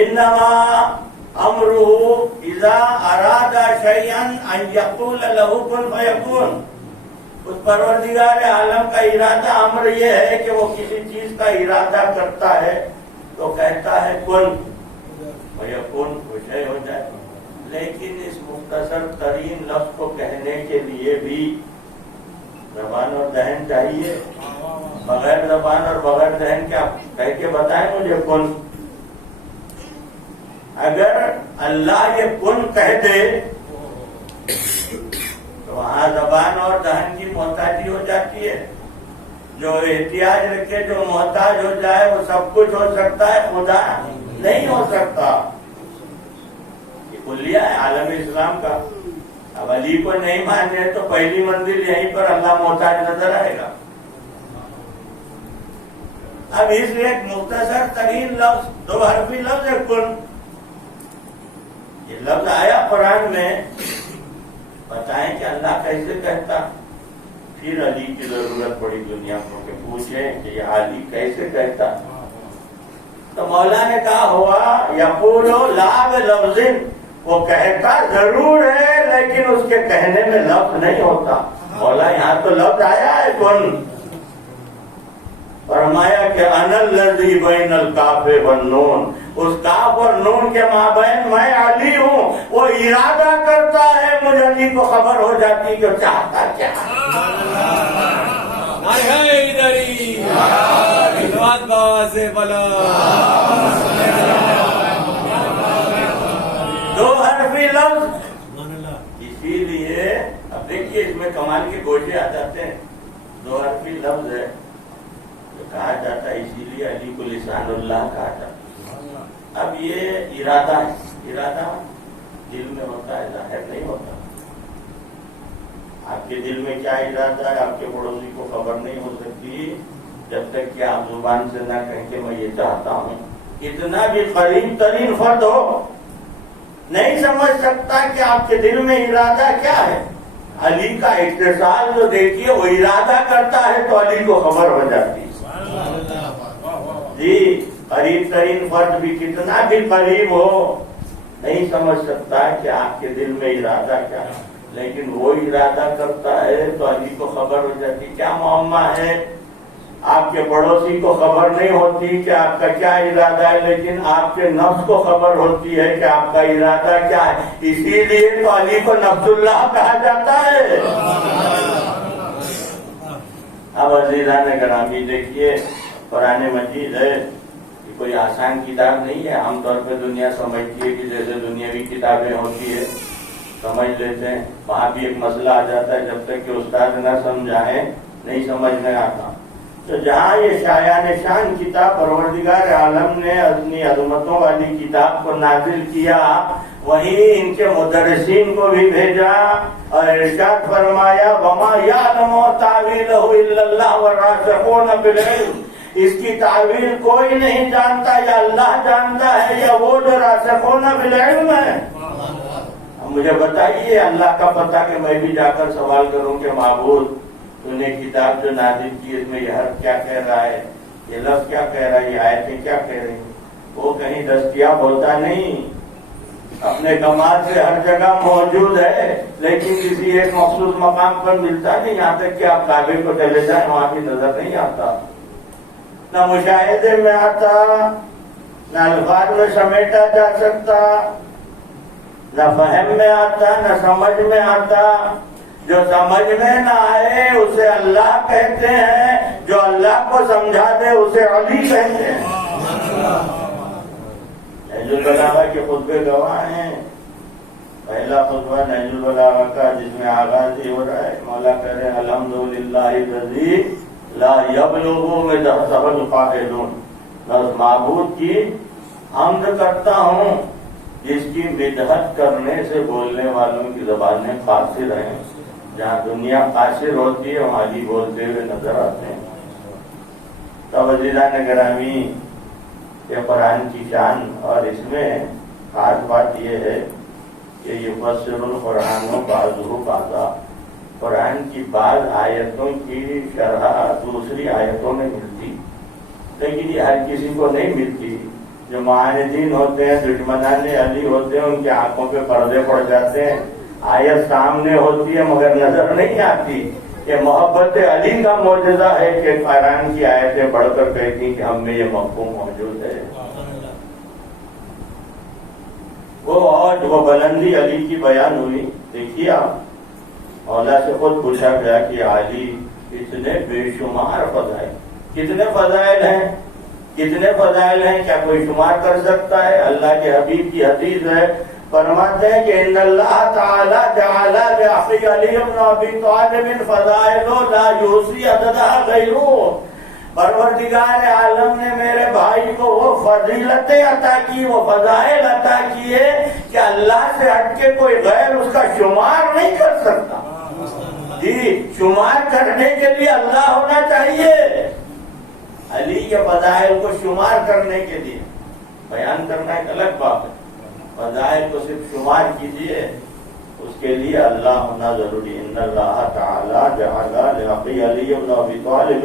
انما امرہ اذا اراد شیئا ان یقول لہ کن فیکون. اس پروردگار عالم کا ارادہ امر یہ ہے کہ وہ کسی چیز کا ارادہ کرتا ہے تو کہتا ہے کن فیکون، وہ شے ہو جائے. لیکن اس مختصر ترین لفظ کو کہنے کے لیے بھی زبان اور دہن چاہیے. بغیر زبان اور بغیر دہن کیا کہہ کے بتائیں مجھے کن. اگر اللہ یہ کن کہہ دے تو وہاں زبان اور دہن کی محتاجی ہو جاتی ہے. جو احتیاج رکھے، جو محتاج ہو جائے وہ سب کچھ ہو سکتا ہے، خدا نہیں ہو سکتا. یہ کلیہ ہے عالم اسلام کا. اب علی کو نہیں مانے تو پہلی منزل یہیں پر اللہ محتاج نظر آئے گا. اب اس لیے ایک مختصر ترین لفظ، دو حرفی لفظ ہے کن. یہ لفظ آیا قرآن میں، بتائیں کہ اللہ کیسے کہتا. پھر علی کی ضرورت پڑی دنیا کو کہ پوچھیں کہ یہ علی کیسے کہتا. تو مولا نے کہا ہوا یقول لا بلفظ، وہ کہتا ضرور ہے لیکن اس کے کہنے میں لفظ نہیں ہوتا. مولا یہاں تو لفظ آیا ہے کن. فرمایا کہ انا الذی بین الکاف والنون، اس کاف اور نون کے مابین میں علی ہوں. وہ ارادہ کرتا ہے، مجھے علی کو خبر ہو جاتی کہ چاہتا کیا. دو حرفی لفظ. اسی لیے اب دیکھیے اس میں کمال کے گوشے آ جاتے ہیں. دو حرفی لفظ ہے کہا جاتا ہے، اسی لیے علی کو لسان اللہ کہا جاتا. اب یہ ارادہ ہے، ارادہ دل میں ہوتا ہے، ظاہر نہیں ہوتا. آپ کے دل میں کیا ارادہ ہے آپ کے پڑوسی کو خبر نہیں ہو سکتی جب تک کہ آپ زبان سے نہ کہیں کہ میں یہ چاہتا ہوں. اتنا بھی قریب ترین فرد ہو نہیں سمجھ سکتا کہ آپ کے دل میں ارادہ کیا ہے. علی کا اتصال جو دیکھیے وہ ارادہ کرتا ہے تو علی کو خبر ہو جاتی ہے. جی، قریب ترین فرد بھی کتنا بھی قریب ہو نہیں سمجھ سکتا کہ آپ کے دل میں ارادہ کیا ہے، لیکن وہ ارادہ کرتا ہے تو علی کو خبر ہو جاتی. کیا معمہ ہے آپ کے پڑوسی کو خبر نہیں ہوتی کہ آپ کا کیا ارادہ ہے، لیکن آپ کے نفس کو خبر ہوتی ہے کہ آپ کا ارادہ کیا ہے. اسی لیے تو علی کو نفس اللہ کہا جاتا ہے. اب عزیزان گرامی دیکھیے، قرآن مجید ہے، یہ کوئی آسان کتاب نہیں ہے. عام طور پہ دنیا سمجھتی ہے کہ جیسے دنیاوی کتابیں ہوتی ہے سمجھ لیتے ہیں. وہاں بھی ایک مسئلہ آ جاتا ہے، جب تک کہ استاد نہ سمجھائیں نہیں سمجھ میں آتا. تو جہاں یہ شایان شان کتاب پروردگار عالم نے اپنی عظمتوں والی کتاب کو نازل کیا، وہیں ان کے مدرسین کو بھی بھیجا اور ارشاد فرمایا وما یعلم تاویلہ الا اللہ والراسخون بالعلم. اس کی تعویل کوئی نہیں جانتا، یا اللہ جانتا ہے یا وہ جو راسخون بالعلم ہے. مجھے بتائیے اللہ کا پتہ کہ میں بھی جا کر سوال کروں کہ معبود تو نے کتاب جو نازل کی اس میں یہ حرف کیا کہہ رہا ہے، یہ لفظ کیا کہہ رہا ہے، یہ آیتیں کیا کہہ رہی ہیں. وہ کہیں دستیاب ہوتا نہیں، اپنے کمال سے ہر جگہ موجود ہے، لیکن کسی ایک مخصوص مقام پر ملتا نہیں. یہاں تک کہ آپ کعبے کو چلے جائیں وہاں بھی نظر نہیں آتا، نہ مشاہدے میں آتا، نہ الفاظ میں سمیٹا جا سکتا، نہ فہم میں آتا، نہ سمجھ میں آتا. جو سمجھ میں نہ آئے اسے اللہ کہتے ہیں، جو اللہ کو سمجھا دے اسے علی کہتے ہیں. نہج البلاغہ کے خطبے گواہ ہیں. پہلا خطبہ نہج البلاغہ کا جس میں آغاز ہی ہو رہا ہے، مولا کہہ رہے ہیں الحمدللہ الذی لا یبلغ مدحہ القائلون. میں اس معبود کی حمد کرتا ہوں جس کی مدحت کرنے سے بولنے والوں کی زبانیں قاصر ہیں. جہاں دنیا قاصر ہوتی ہے وہاں علی بولتے ہوئے نظر آتے ہیں. تو عزیزان گرامی، یہ قرآن کی شان، اور اس میں خاص بات یہ ہے کہ یفسر القرآن بعضہ بعضا. قرآن کی بعض آیتوں کی شرح دوسری آیتوں میں ملتی، لیکن یہ ہر کسی کو نہیں ملتی. جو معاندین ہوتے ہیں، دشمنان علی ہوتے ہیں، ان کی آنکھوں پہ پردے پڑ جاتے ہیں. آیت سامنے ہوتی ہے مگر نظر نہیں آتی. یہ محبت علی کا معجزہ ہے کہ قرآن کی آیتیں پڑھ کر کہتی کہ ہم میں یہ مفہوم موجود ہے. وہ بلندی علی کی بیان ہوئی. دیکھیے آپ، مولا سے خود پوچھا گیا کہ علی اتنے بے شمار فضائل، کتنے فضائل ہیں، کتنے فضائل ہیں، کیا کوئی شمار کر سکتا ہے؟ اللہ کے حبیب کی حدیث ہے، فرماتے ہیں کہ ان اللہ تعالی جعل لأخی علی بن ابی طالب فضائل لا یحصی عددها غیرہ. پروردگار عالم نے میرے بھائی کو وہ فضیلتیں عطا کی، وہ فضائل عطا کیے کہ اللہ سے ہٹ کے کوئی غیر اس کا شمار نہیں کر سکتا. جی، شمار کرنے کے لیے اللہ ہونا چاہیے. علی کے فضائل کو شمار کرنے کے لیے بیان کرنا ایک الگ بات ہے. فضائل کو صرف شمار کیجیے، اس کے لیے اللہ ہونا ضروری. ان اللہ تعالی جعل لأخی علی بن ابی طالب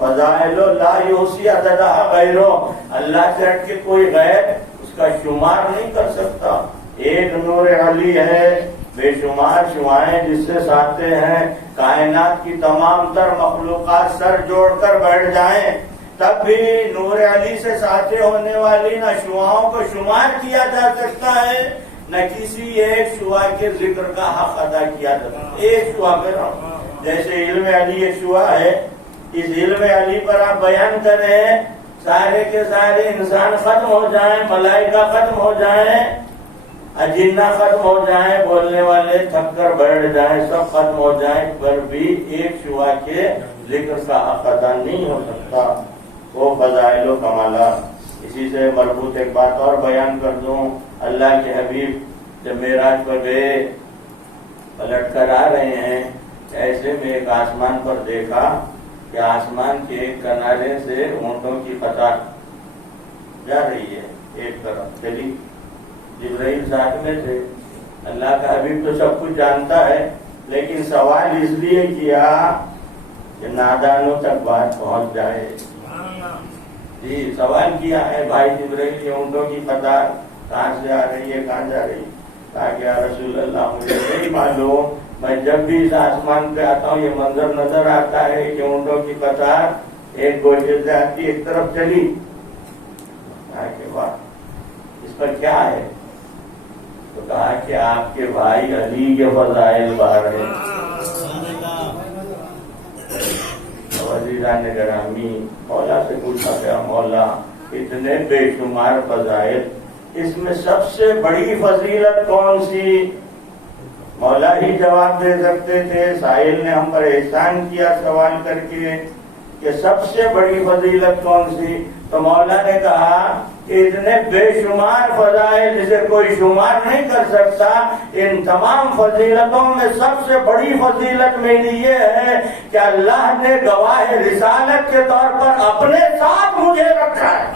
فضائل لا یحصی عددها غیرہ. اللہ سے ہٹ کے کوئی غیر اس کا شمار نہیں کر سکتا. ایک نور علی ہے، بے شمار شعائیں جس سے ساتے ہیں. کائنات کی تمام تر مخلوقات سر جوڑ کر بیٹھ جائیں تب بھی نور علی سے ساتے ہونے والی نہ شعاؤں کو شمار کیا جا سکتا ہے، نہ کسی ایک شعا کے ذکر کا حق ادا کیا جا سکتا ہے. ایک شعا کرو، جیسے علم علی ایک شعا ہے، اس علم علی پر آپ بیان کریں، سارے کے سارے انسان ختم ہو جائیں، ملائکہ ختم ہو جائیں، اجنہ ختم ہو جائیں، بولنے والے تھک کر بیٹھ جائیں، سب ختم ہو جائیں، پر بھی ایک شعا کے ذکر کا حق ادا نہیں ہو سکتا. وہ فضائل و کمالات. اسی سے مربوط ایک بات اور بیان کر دوں. اللہ کے حبیب جب معراج پر گئے، پلٹ کر آ رہے ہیں، ایسے میں ایک آسمان پر دیکھا کہ آسمان کے ایک کنارے سے اونٹوں کی قطار جا رہی ہے ایک طرف چلی. جبرائیل ساتھ میں تھے. اللہ کا حبیب تو سب کچھ جانتا ہے، لیکن سوال اس لیے کیا کہ نادانوں تک بات پہنچ جائے. جی، سوال کیا ہے بھائی جبرائیل، یہ اونٹوں کی قطار کہاں سے آ رہی ہے، کہاں جا رہی ہے؟ کہا کہ یا رسول اللہ مجھے نہیں معلوم، میں جب بھی اس آسمان پہ آتا ہوں یہ منظر نظر آتا ہے کہ اونٹوں کی قطار ایک گوشے سے آتی ایک طرف چلی، کہا کہ واہ اس پر کیا ہے؟ تو کہا کہ آپ کے بھائی علی کے فضائل باہر ہیں۔ عزیزان گرامی، مولا سے پوچھا گیا مولا اتنے بے شمار فضائل، اس میں سب سے بڑی فضیلت کون سی؟ مولا ہی جواب دے سکتے تھے، سائل نے ہم پر احسان کیا سوال کر کے کہ سب سے بڑی فضیلت کون سی؟ تو مولا نے کہا کہ اتنے بے شمار فضائل جسے کوئی شمار نہیں کر سکتا، ان تمام فضیلتوں میں سب سے بڑی فضیلت میری یہ ہے کہ اللہ نے گواہ رسالت کے طور پر اپنے ساتھ مجھے رکھا ہے۔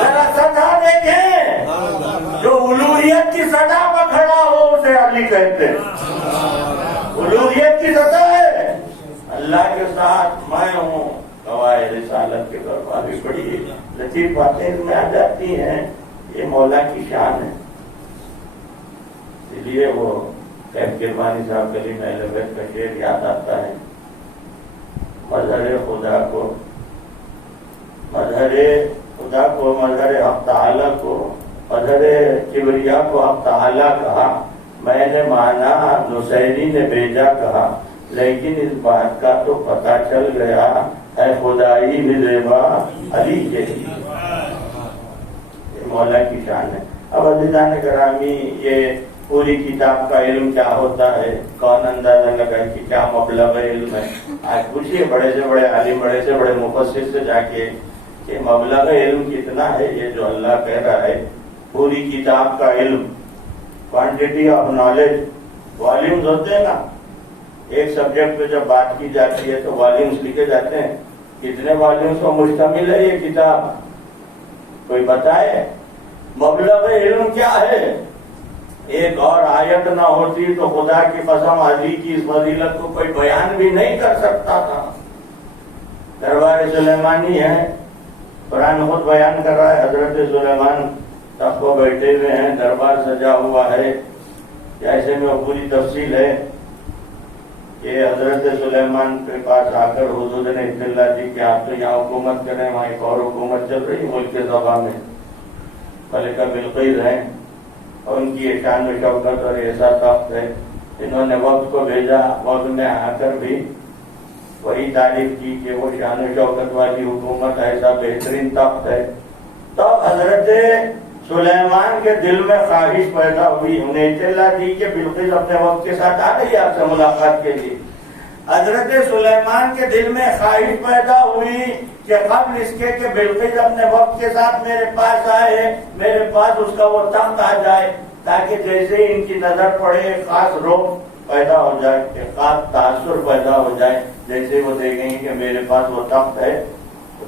ذرا سطح دیکھیں، جو الوہیت کی سطح پر کھڑا ہو اسے علی کہتے ہیں، الوہیت کی سطح ہے، اللہ کے ساتھ میں ہوں گواہ رسالت کے طور پر۔ ابھی بڑی لطیف باتیں اس میں آ جاتی ہیں، یہ مولا کی شان ہے۔ اس لیے وہ کیف کرمانی صاحب کلیم اہل بیت کا شعر یاد آتا ہے، مظہر خدا کو، مظہر خدا کو، مظہر حق تعالی کو، مظہر کبریا کو حق تعالی کہا، میں نے مانا نصیری نے بھیجا کہا، لیکن اس بات کا تو پتہ چل گیا اے خدائی بھی زیبا علی کے لیے۔ یہ مولا کی شان ہے۔ اب عزیزان گرامی، یہ پوری کتاب کا علم کیا ہوتا ہے، کون اندازہ لگائے کہ کیا مبلغ علم ہے؟ آج پوچھئے بڑے سے بڑے عالم، بڑے سے بڑے مفسر سے جا کے کہ مبلغ علم کتنا ہے؟ یہ جو اللہ کہہ رہا ہے پوری کتاب کا علم، کوانٹٹی آف نالج، والیومز ہوتے ہیں نا، ایک سبجیکٹ پہ جب بات کی جاتی ہے تو والیومز لکھے جاتے ہیں، کتنے والیومز پر مشتمل ہے یہ کتاب؟ کوئی بتائے؟ مبلغ علم کیا ہے؟ ایک اور آیت نہ ہوتی تو خدا کی قسم علی کی اس فضیلت کو کوئی بیان بھی نہیں کر سکتا تھا۔ دربار سلیمانی ہے، قرآن خود بیان کر رہا ہے، حضرت سلیمان تخت کو بیٹھے ہوئے ہیں، دربار سجا ہوا ہے، ایسے میں وہ پوری تفصیل ہے کہ حضرت سلیمان کے پاس آ کر حضور نے اطلاع دی کہ آپ تو یہاں حکومت کریں، وہاں ایک اور حکومت چل رہی ملک سبا میں، ملکہ بلقیس ہیں، اور ان کی شان و شوکت اور ایسا تخت ہے، انہوں نے وقت کو بھیجا، وقت میں آ کر بھی وہی تعریف کی کہ وہ شان و شوکت والی حکومت ایسا بہترین تخت ہے۔ تو حضرت سلیمان کے دل میں خواہش پیدا ہوئی، انہیں اطلاع دی کہ بلقیس اپنے وقت کے ساتھ آ رہی ہے آپ سے ملاقات کے لیے۔ حضرت سلیمان کے دل میں خواہش پیدا ہوئی کہ قبل اس کے کہ بلقیس اپنے وقت کے ساتھ میرے پاس آئے، میرے پاس اس کا وہ تخت آ جائے، تاکہ جیسے ہی ان کی نظر پڑے ایک خاص روب پیدا ہو جائے، ایک خاص تاثر پیدا ہو جائے، جیسے وہ دیکھیں کہ میرے پاس وہ تخت ہے،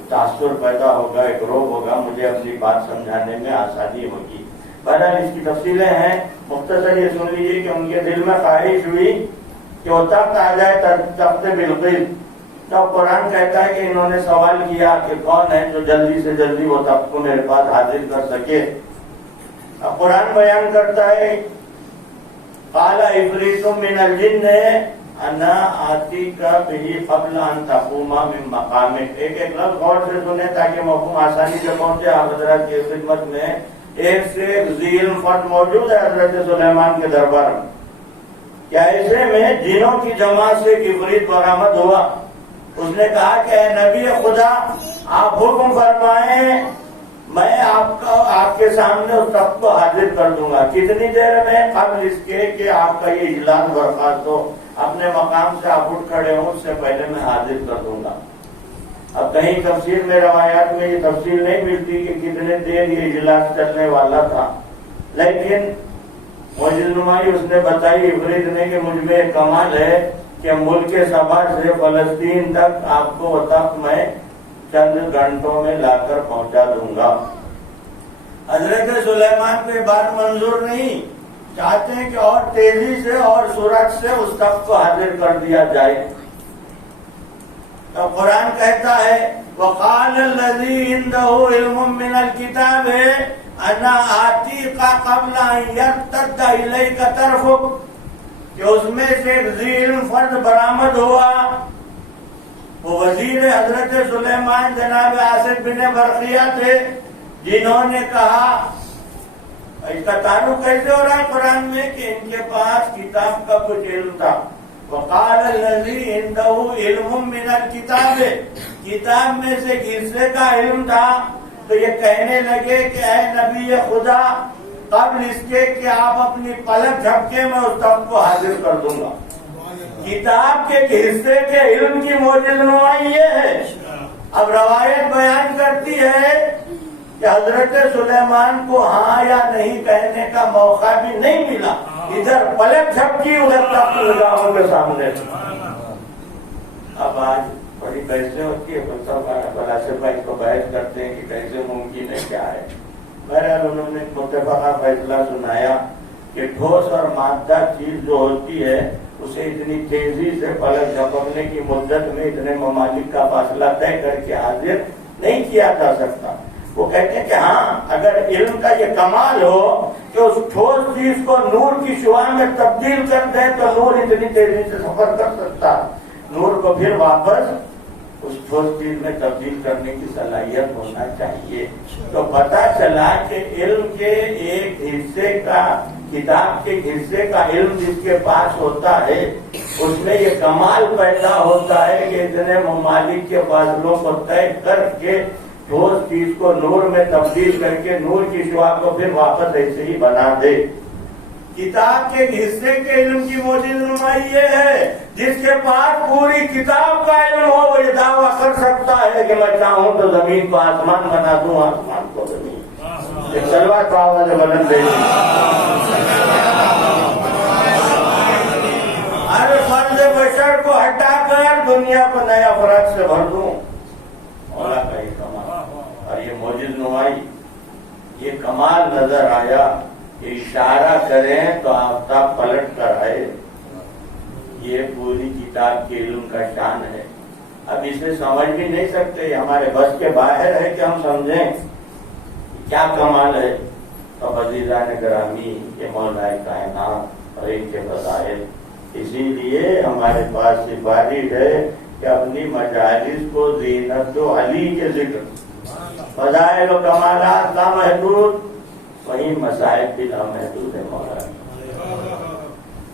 تاثر پیدا ہوگا، ایک روب ہوگا، مجھے اپنی بات سمجھانے میں آسانی ہوگی۔ بہرحال اس کی تفصیلیں ہیں، مختصر یہ سن لیجیے کہ ان کے دل میں خواہش ہوئی کہ وہ تخت آ جائے، تخت بلقیس۔ تو قرآن کہتا ہے کہ انہوں نے سوال کیا کہ کون ہے جو جلدی سے جلدی وہ تخت کو میرے پاس حاضر کر سکے۔ اب قرآن بیان کرتا ہے قال عفریت من الجن انا آتیک بہ قبل ان تقوم من مقامک۔ ایک ایک لفظ غور سے سنیں تاکہ مفہوم آسانی سے پہنچے آپ حضرات کی خدمت میں۔ ایک سے ایک ذی علم فرد موجود ہے حضرت سلیمان کے دربار میں، کیا ایسے میں جنوں کی جماعت سے عفریت برآمد ہوا، اس نے کہا کہ اے نبی خدا آپ حکم فرمائیں، میں آپ کے سامنے اس تخت کو حاضر کر دوں گا۔ کتنی دیر میں؟ قبل اس کے کہ آپ کا یہ اجلاس برخاست ہو، اپنے مقام سے آپ اٹھ کھڑے ہوں، اس سے پہلے میں حاضر کر دوں گا۔ اب کہیں تفسیر میں روایات میں یہ تفصیل نہیں ملتی کہ کتنے دیر یہ اجلاس چلنے والا تھا، لیکن معجز نمائی اس نے بتائی عفریت نے کہ مجھ میں ایک کمال ہے کہ ملک سبا سے فلسطین تک آپ کو وہ تخت میں چند گھنٹوں میں لا کر پہنچا دوں گا۔ حضرت سلیمان کو یہ بات منظور نہیں، چاہتے ہیں کہ اور تیزی سے اور سرعت سے اس تخت کو حاضر کر دیا جائے۔ تو قرآن کہتا ہے وَقَالَ الَّذِي عِندَهُ عِلْمٌ مِّنَ الْكِتَابِ أَنَا آتِيكَ قَبْلَ أَن يَرْتَدَّ إِلَيْكَ طَرْفُكَ، کہ اس میں سے ایک ذی علم فرد برآمد ہوا، وہ وزیر حضرت سلیمان جناب آصف بن برقیہ تھے، جنہوں نے کہا، اس کا تعلق کیسے ہو رہا ہے قرآن میں کہ ان کے پاس کتاب کا کچھ علم تھا. وقال الذی عنده علم من الکتاب، کتاب میں سے حصے کا علم تھا. تو یہ کہنے لگے کہ اے نبی خدا، قبل اس کے کہ آپ اپنی پلک جھپکے میں اس تخت کو حاضر کر دوں گا. کتاب کے حصے کے علم کی موجز نمائی یہ ہے. اب روایت بیان کرتی ہے کہ حضرت سلیمان کو ہاں یا نہیں کہنے کا موقع بھی نہیں ملا. ادھر پلک جھپکی، ادھر تخت نگاہوں کے سامنے. اب آج بڑی بحثیں ہوتی ہے، بلا سے بھائی کو بحث کرتے ہیں کہ کیسے ممکن ہے، کیا ہے. بہرحال انہوں نے متفقہ فیصلہ سنایا کہ ٹھوس اور مادہ چیز جو ہوتی ہے اسے اتنی تیزی سے پلک جھپکنے کی مدت میں اتنے ممالک کا فاصلہ طے کر کے حاضر نہیں کیا جا سکتا. وہ کہتے ہیں کہ ہاں، اگر علم کا یہ کمال ہو کہ اس ٹھوس چیز کو نور کی شعاع میں تبدیل کر دیں تو نور اتنی تیزی سے سفر کر سکتا. نور کو پھر واپس اس ٹھوس چیز میں تبدیل کرنے کی صلاحیت ہونا چاہیے. تو پتہ چلا کہ علم کے ایک حصے کا، کتاب کے حصے کا علم جس کے پاس ہوتا ہے اس میں یہ کمال پیدا ہوتا ہے کہ اتنے ممالک کے فاصلوں کو طے کر کے ٹھوس چیز کو نور میں تبدیل کر کے نور کی شعاع کو پھر واپس ایسے ہی بنا دے. کتاب کے حصے کے علم کی موجز نمائی یہ ہے، جس کے پاس پوری کتاب کا علم ہو وہ یہ دعویٰ کر سکتا ہے کہ میں چاہوں تو زمین کو آسمان بنا دوں، آسمان کو زمین. ایک سلوات کو آواز بلند دے. ہر فرد بشر کو ہٹا کر دنیا کو نئے افراد سے بھر دوں. مولا کا یہ کمال اور یہ موجز نمائی، یہ کمال نظر آیا کہ اشارہ کریں تو آفتاب پلٹ کر آئے. یہ پوری کتاب کے علم کا شان ہے. اب اسے سمجھ بھی نہیں سکتے، ہمارے بس کے باہر ہے کہ ہم سمجھیں کیا کمال ہے. تو عزیزان گرامی، یہ مولا کائنات اور ان کے فضائل، اسی لیے ہمارے پاس سفارش ہے کہ اپنی مجالس کو زینت و علی کے ذکر، فضائل و کمالات لامحدود، وہیں مسائل بھی لامحدود ہے مولا.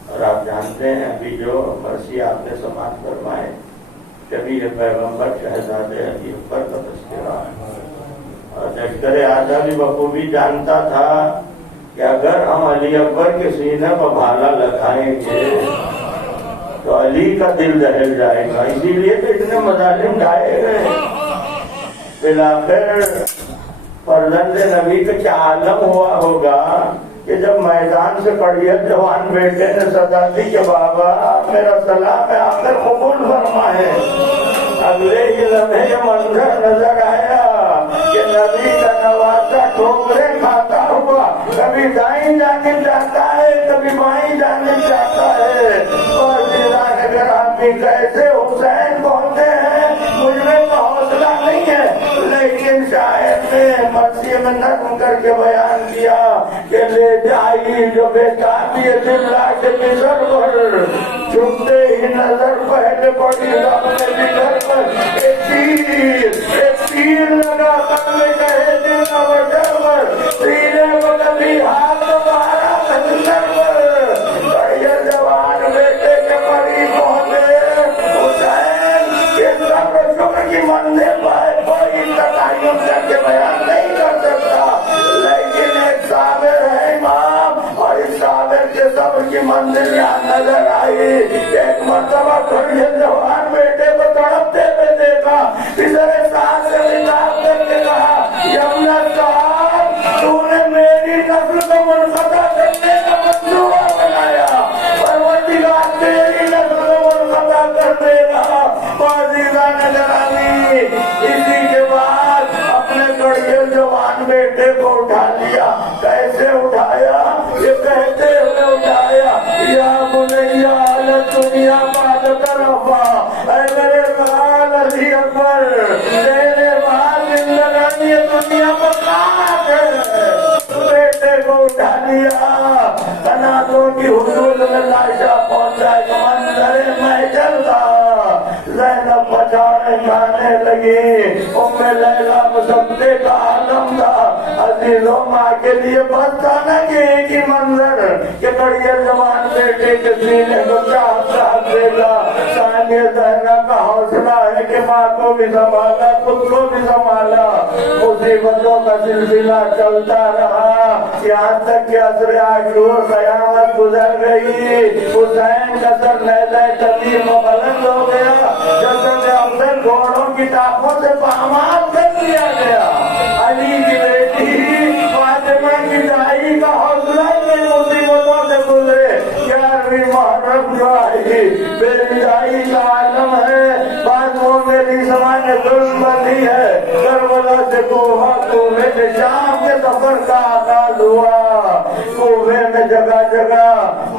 اور آپ جانتے ہیں ابھی جو مرثی آپ نے سماعت فرمائے، شبیہ پیغمبر شہزادے علی اکبر کا تذکرہ، اور لشکر اعظم بھی بخوبی جانتا تھا کہ اگر ہم علی اکبر کے سینے پر بھالا لگائیں گے تو علی کا دل دہل جائے گا. اسی لیے تو اتنے مظالم ڈھائے گئے. بالآخر فرزند نبی کا کیا عالم ہوا ہوگا کہ جب میدان سے پڑھیت جوان بیٹے نے صدا دی کہ بابا میرا سلام ہے آخر قبول فرمائے. اگلے ہی لمحے یہ منظر نظر آیا کہ نبی کا نوازا ٹھوکریں کھاتا ہوا کبھی دائیں جانب جاتا ہے کبھی بائیں جانب جاتا ہے. اور اگر آپ بھی کیسے حسین پہنچے ہیں مجھ میں تو حوصلہ نہیں ہے، لیکن شاعر نے مرثی میں نظم کر کے بیان کیا کہ لے جائی جو بیتابی دلا کے مصر پر، چھپتے ہی نظر پہلے پڑی اپنے بگر پر. ایک تیر لگا قلب کہے دل وجر پر، سینے کو کبھی ہاتھ مارا خنجر پر. بڑے جوان بیٹے کے قریب پہنچے حسین کے صبر شکر کی منزل پر کوئی تعین کر کے بیان نہیں کر سکتا، لیکن ایک صابر ہے امام، اور اس صابر کے صبر کی منزل یہاں نظر آئی. ایک مرتبہ تھوڑی جوان بیٹے کو تڑپتے ہوئے دیکھا، ادھر ساتھ سے خطاب کر کے کہا یمنا صاحب تو نے میری نسل کو منقطع کرنے کا منصوبہ بنایا، پروردگار تیری نسل کو منقطع کر دے گا. عزیزان گرامی، اسی کے بعد اپنے کڑیے جوان بیٹے کو اٹھا لیا. کیسے اٹھایا؟ یہ کہتے ہوئے اٹھایا یا بنیا دنیا بات کرفا، اے میرے لال علی اکبر تیرے بعد زندگانی دنیا پر کہاں ہے. بیٹے کو اٹھا لیا، قناتوں کی حدود میں لاشا پہنچا. ایک منظر محجل تھا، زینب بچانے کھانے لگی. لیلا مصدے کا عالم تھا. عزیزوں ماں کے لیے بس تھا نا کہ ایک ہی منظر کہ بڑی جوان بیٹے کے سینے کو چاہت دے گا. ثانیہ زہرا کا حوصلہ ہے کہ ماں کو بھی سنبھالا خود کو بھی سنبھالا. مصیبتوں کا سلسلہ چلتا رہا یہاں تک کہ عصر عاشور قیامت گزر گئی. حسین کا سر لیلہ تلیم و بلند ہو گیا. جسد افضل گھوڑوں کی ٹاپوں سے پامال کر دیا گیا. علی کی بیٹی فاطمہ کی دائی کا حوصلہ اتنی مصیبتوں سے گزرے. 11ویں محرم جو آئی میری دائی کا عالم ہے. بعد وہ میری زمان ظلم بندی ہے. کربلا سے کوفہ کوفے سے شام کے سفر کا آغاز ہوا. کوفے میں جگہ جگہ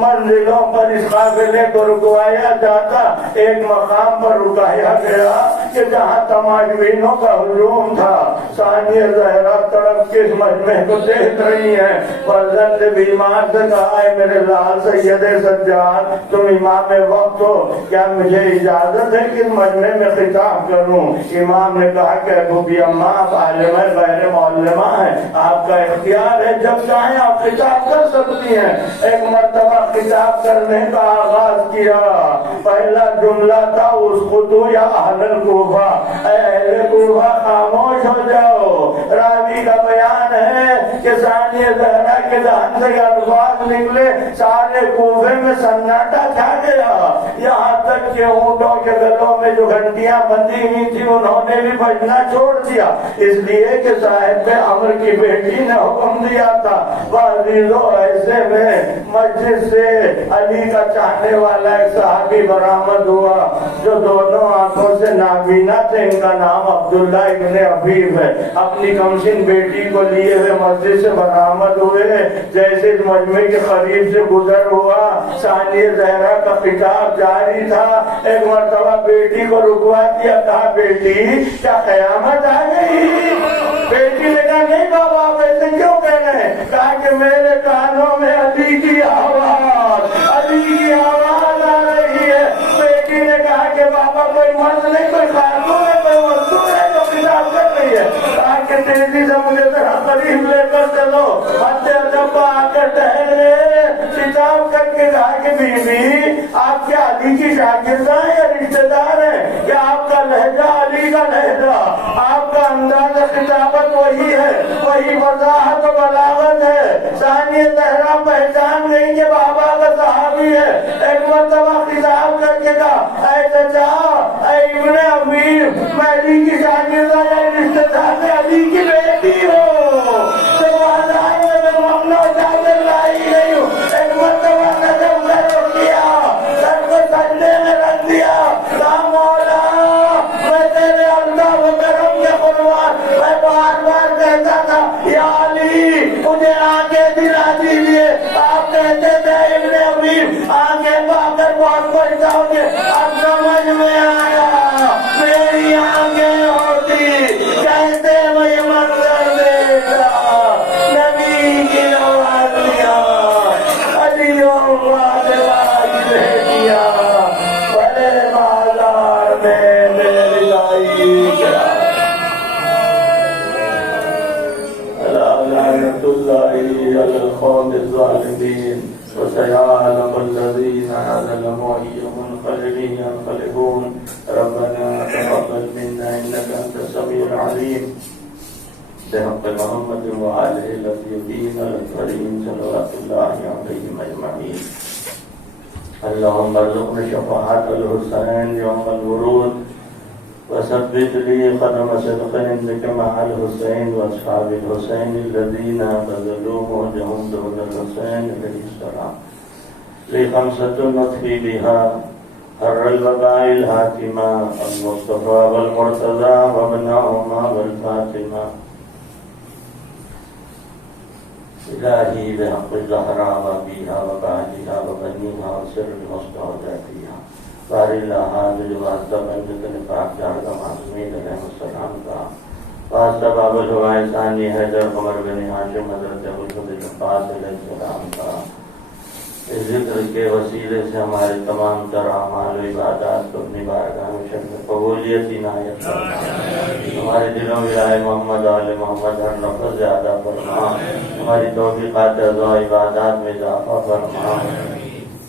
منزلوں پر اس قافلے کو رکوایا جاتا. ایک مقام پر رکایا گیا کہ جہاں تماشبینوں کا ہجوم تھا. ثانیہ زہرا تڑپ کے اس مجمع کو دیکھ رہی ہیں. فرزند بیمار سے کہا ہے میرے لال سید سجاد تم امام وقت ہو کیا مجھے اجازت ہے کہ مجمع میں خطاب کروں. امام نے کہا کہ ابھی اماں آپ عالم غیر معلمہ ہیں آپ کا اختیار ہے جب چاہیں آپ خطاب کر سکتی ہیں. ایک مرتبہ خطاب کرنے کا آغاز کیا. پہلا جملہ تھا اسکتو یا اہل الکوفہ اے اہل کوفہ خاموش ہو جاؤ. راوی کا بیان ہے کہ ثانیہ زہرا کے دہن سے الفاظ نکلے سارے کوفے میں سناٹا چھا گیا. یہاں تک کہ اونٹوں کے گلوں میں جو گھنٹیاں بندھی ہوئی تھی انہوں نے بھی بجنا چھوڑ دیا اس لیے کہ صاحب عمر کی بیٹی نے حکم دیا تھا. عزیزو ایسے میں مسجد سے علی کا چاہنے والا ایک صحابی برآمد ہوا جو دونوں آنکھوں سے نابینا تھے. ان کا نام عبداللہ ابن حبیب ہے. اپنی کمسن بیٹی کو لیے ہوئے مسجد سے برآمد ہوئے. جیسے اس مجمع کے قریب سے گزر ہوا ثانیہ زہرا کا خطاب جاری تھا. ایک مرتبہ بیٹی کو رکوا دیا. کہا بیٹی کیا قیامت آ گئی؟ بیٹی نے کہا نہیں بابا آپ ایسے کیوں کہہ رہے ہیں؟ کہا کہ میرے کانوں میں علی کی آواز آ رہی ہے. بیٹی نے کہا کہ بابا کوئی مرد نہیں کوئی خاتون ہے کوئی مزدور ہے جو خطاب کر رہی ہے. کہا کہ تیزی سے مجھے ذرا قریب لے کر چلو. حد ادب آ کر ٹہرے خطاب کر کے کہا کہ بیوی آپ کیا علی کی شاگردہ ہیں یا رشتے دار ہیں؟ کیا آپ کا لہجہ علی کا لہجہ آپ کا انداز خطابت وہی ہے وہی وضاحت و بلاغت ہے. ثانیہ زہرا پہچان گئی کہ بابا کا صحابی ہے. ایک مرتبہ خطاب کر کے کہا اے چچا اے ابن امیر میں علی کی شاگردہ یا رشتے دار میں علی کی بیٹی ہوں. تو بازار میں ممنوع چادر لائی گئی ہوں. ایک مرتبہ نظر میں روک دیا سر کو سجدے میں رکھ دیا. کہا مولا میں تیرے اللہ و کرم کے قربان میں بار بار کہتا تھا یا علی مجھے آنکھیں دلا دیجیے. آپ کہتے تھے ابن امیر آنکھیں پا کر بہت پچھتاؤ گے. اب سمجھ میں آیا میری آنکھیں ہوتی کہتے میں منظر دیکھا نبی کی نوازیاں علیوں فاطمہ کی بیٹیاں بڑے بازار میں میری لائی کیا لعنت اللہ علی القوم الظالمین وسيعلم الذين ظلموا أيهم منقلب ينقلبون. ربنا تقبل منا إنك أنت السميع العليم. بحق محمد وآله الطيبين الطاهرين صلوات الله عليهم أجمعين. اللهم ارزقنا شفاعة الحسين يوم الورود وثبت لي قدم صدق عندك مع الحسين واصحاب الحسين الذين بذلوا مهجهم دون الحسين عليه السلام. لي خمسة نطفي بها حر الوباء الهاتمة المصطفى والمرتضى وابنهما والفاطمة. إلهي بحق الزهراء وأبيها وبعدها وبنيها وسر المستودعاتها بار الہاد جو واسطہ بندت نفاق جاردہ معصومین علیہ السلام کا واسطہ باب الحوائی ثانی حیدر عمر بن حاشم حضرت ابوالفضل عباس علیہ السلام کا ذکر کے وسیلے سے ہمارے تمام تر اعمال و عبادات کو اپنی بارگاہ میں شرف قبولیت عنایت فرما۔ ہمارے دلوں میں رائے محمد آل محمد ہر لفظ زیادہ فرما، ہماری توفیقات اعضاء عبادات میں اضافہ فرما۔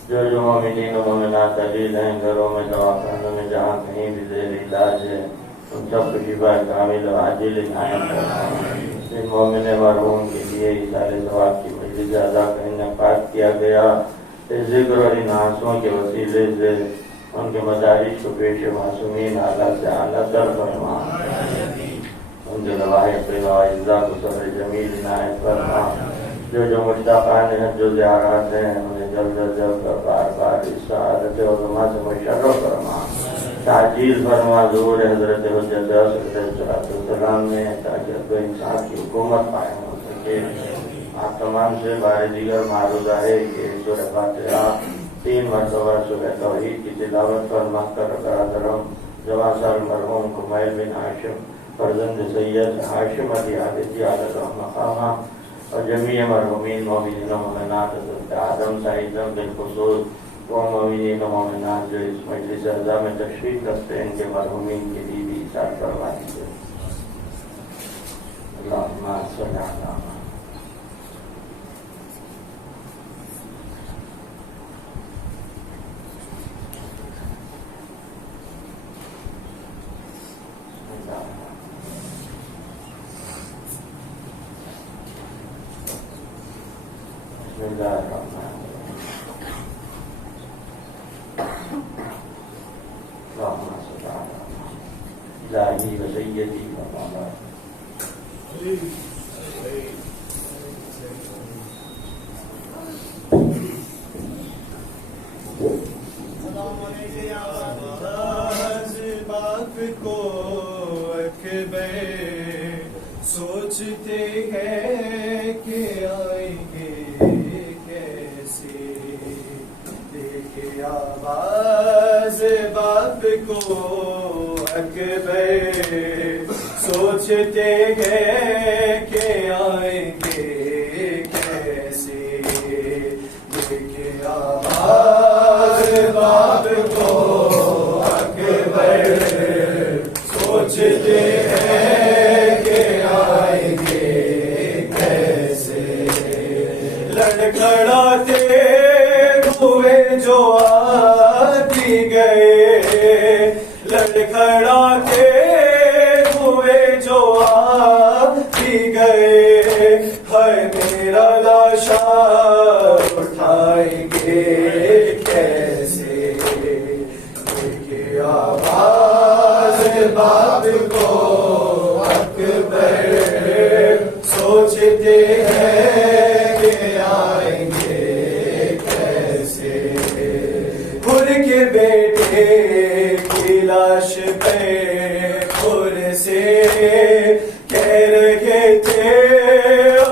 جو مومنین و مومنات علیل ہیں گھروں میں دواخانوں میں جہاں کہیں بھی زیر علاج ہے ان سب کو شفا کامل و عاجل عنایت فرما۔ ان مومن مرحوم کے لیے اظہار ثواب کی مجلس اعضاء کا انعقاد کیا گیا، اس ذکر اور ان آنسوں کے وسیلے سے ان کے مدارج کو پیش معصومین اعلیٰ سے اعلیٰ تر فرما، ان کے لواحق و اعزاء کو صبر جمیل عنایت فرما۔ جو مشتاقان ہیں جو زیارات ہیں انہیں جلد از جلد اور بار بار اس سعادت عظمیٰ سے مشرف فرما، تعجیل فرما ظہور حضرت حجت صلی اللہ علیہ وسلم میں، تاکہ تو انسان کی حکومت قائم ہو سکے۔ آپ تمام سے بار دیگر معروضہ ہے کہ سورہ فاتحہ 3 مرتبہ سورہ توحید کی تلاوت فرما کر برادرم جواں سال مرحوم کمیل بن ہاشم فرزند سید ہاشم علی عادتی علیہ مقامہ اور جمیع مرحومین مومنین و مومنات حضرت آدم سعیدم بالخصوص وہ مومنین و مومنات جو اس مجلس اعضاء میں تشریف رکھتے ہیں ان کے مرحومین کے لیے بھی احسان فرما دیجیے۔ اللہم صل علی بسم اللہ الرحمن الرحیم۔ اللہم صل علی الہی و سیدی و مولانا کو اکبر سوچتے ہیں کہ آئیں گے کیسے، دیکھے آواز باپ کو اکبر سوچتے ہیں کہ آئیں گے کیسے، دیکھے آواز باپ کو اکبر سوچتے ہیں کہ آئیں گے کیسے، لڑکھڑاتے ہوئے جو آتی گئے، لڑکھڑاتے ہوئے جو آتی گئے، ہے میرا لاشا اٹھائیں گے کیسے، دیکھے آواز باپ کو اکبر سوچتے ہیں کہ آئیں گے کیسے، خور کے بیٹے کی لاش پہ خور سے کہہ رہے تھے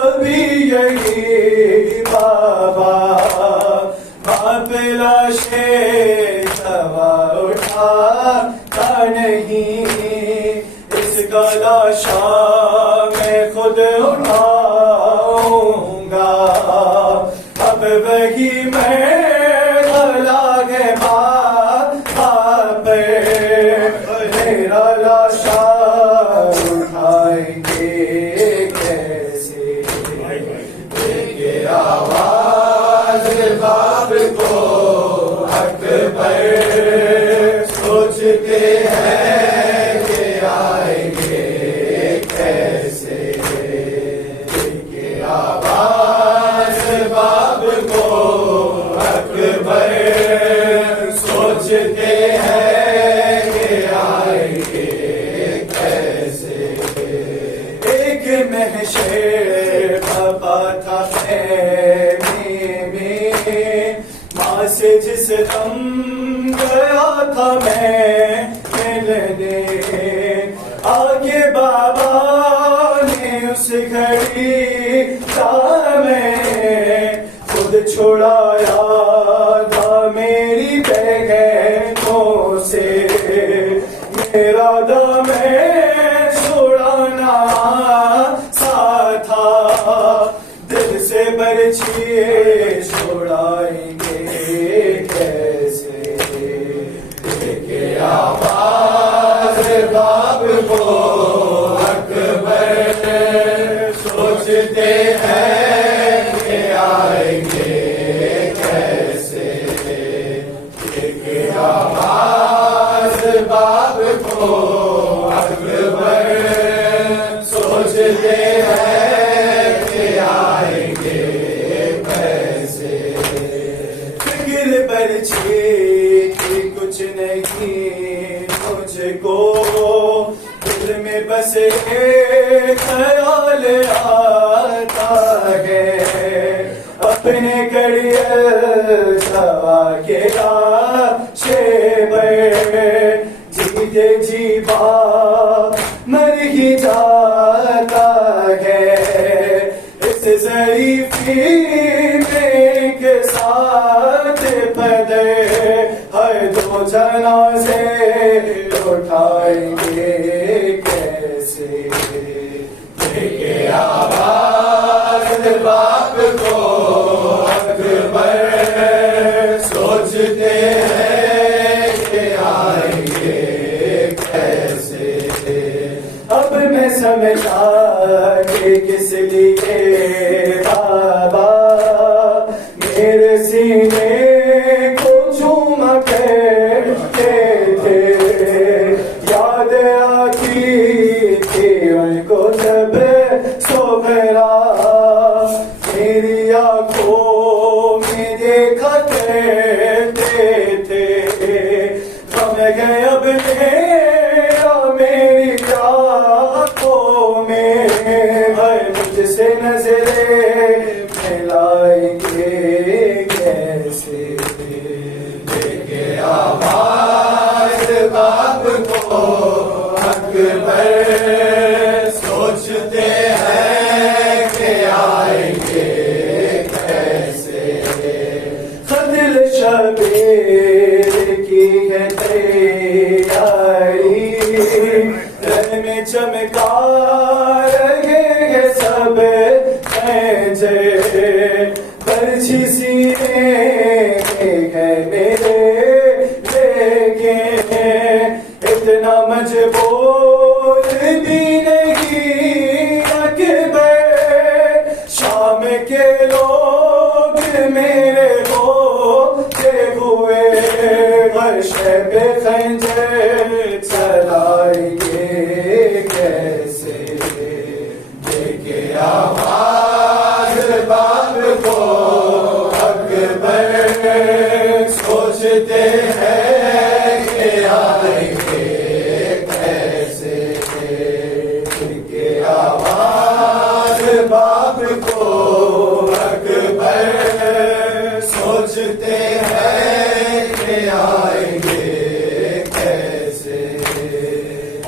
ابھی یہی بابا، باپ لاشیں سوا اٹھاتا نہیں، اس کا لاشا میں خود اٹھاؤں گا، اب وہی میں لگے باپ میرا لاشا اٹھائیں گے کیسے، دیکھے آواز باپ کو اکبر سوچتے ہیں کہ آئیں گے کیسے، دیکھے آواز باپ کو اکبر سوچتے ہیں کہ آئیں گے کیسے، ایک محشر بابا تھا خیمے میں، ماں سے جس دم گیا تھا میں ملنے، آگے بابا نے اس گھڑی میں خود چھڑایا تھا میری بہنوں سے، میرا دم چھڑانا سا تھا، دل سے برچھیے چھڑائیں کو اکبر سوچتے ہیں کہ آئیں گے کیسے، ایک آواز باپ کو اکبر سوچتے ہیں کہ آئیں گے کیسے، فکر برچھی کی کچھ نہیں مجھ کو، دل میں بس ایک خیال آتا ہے، اپنے کڑیل سوا کے لاشے میں جیتے جی باپ مر ہی جاتا ہے، اس ضعیفی میں کے ساتھ پدے ہر دو جنازے اٹھائیں گے کیسے، دیکھے آواز باپ کو اکبر سوچتے ہیں کہ آئیں گے کیسے، اب میں سمجھا کہ کس لیے بابا میرے سینے کو چوما کرتے تھے، یاد آتی تھی ان کو جب صبح میری آنکھوں میں دیکھا کرتے تھے، غم گئے اب میرا میری آنکھوں میں، بھائی مجھ سے نظریں ملائیں گے کیسے، دیکھے آواز باپ کو اکبر سوچتے ہیں کہ آئیں گے کیسے، خدل شبیر کی ہے تیاری، رن میں چمکا رہے ہیں سب پہنچے، برچھی سینے ہے میرے لیکن اتنا مجبور بھی نہیں اکبر، شام کے لوگ میرے ہوتے ہوئے غرش پہ خنجر چلائیں گے کیسے، دیکھے آواز باپ کو اکبر سوچتے ہیں کہ آئیں گے کیسے، دیکھے آواز باپ کو اکبر سوچتے ہیں کہ آئیں گے کیسے،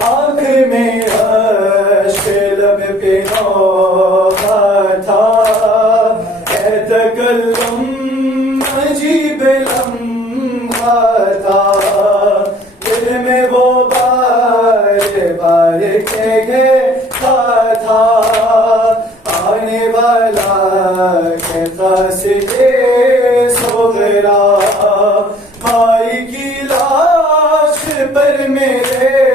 آنکھ میں اشک لب پہ نوحہ تھا، اے تکلم عجیب لمحہ تھا، دل میں وہ بار بار کہے تھا آنے والا کے قاصدِ صغرا، بھائی کی لاش پر میرے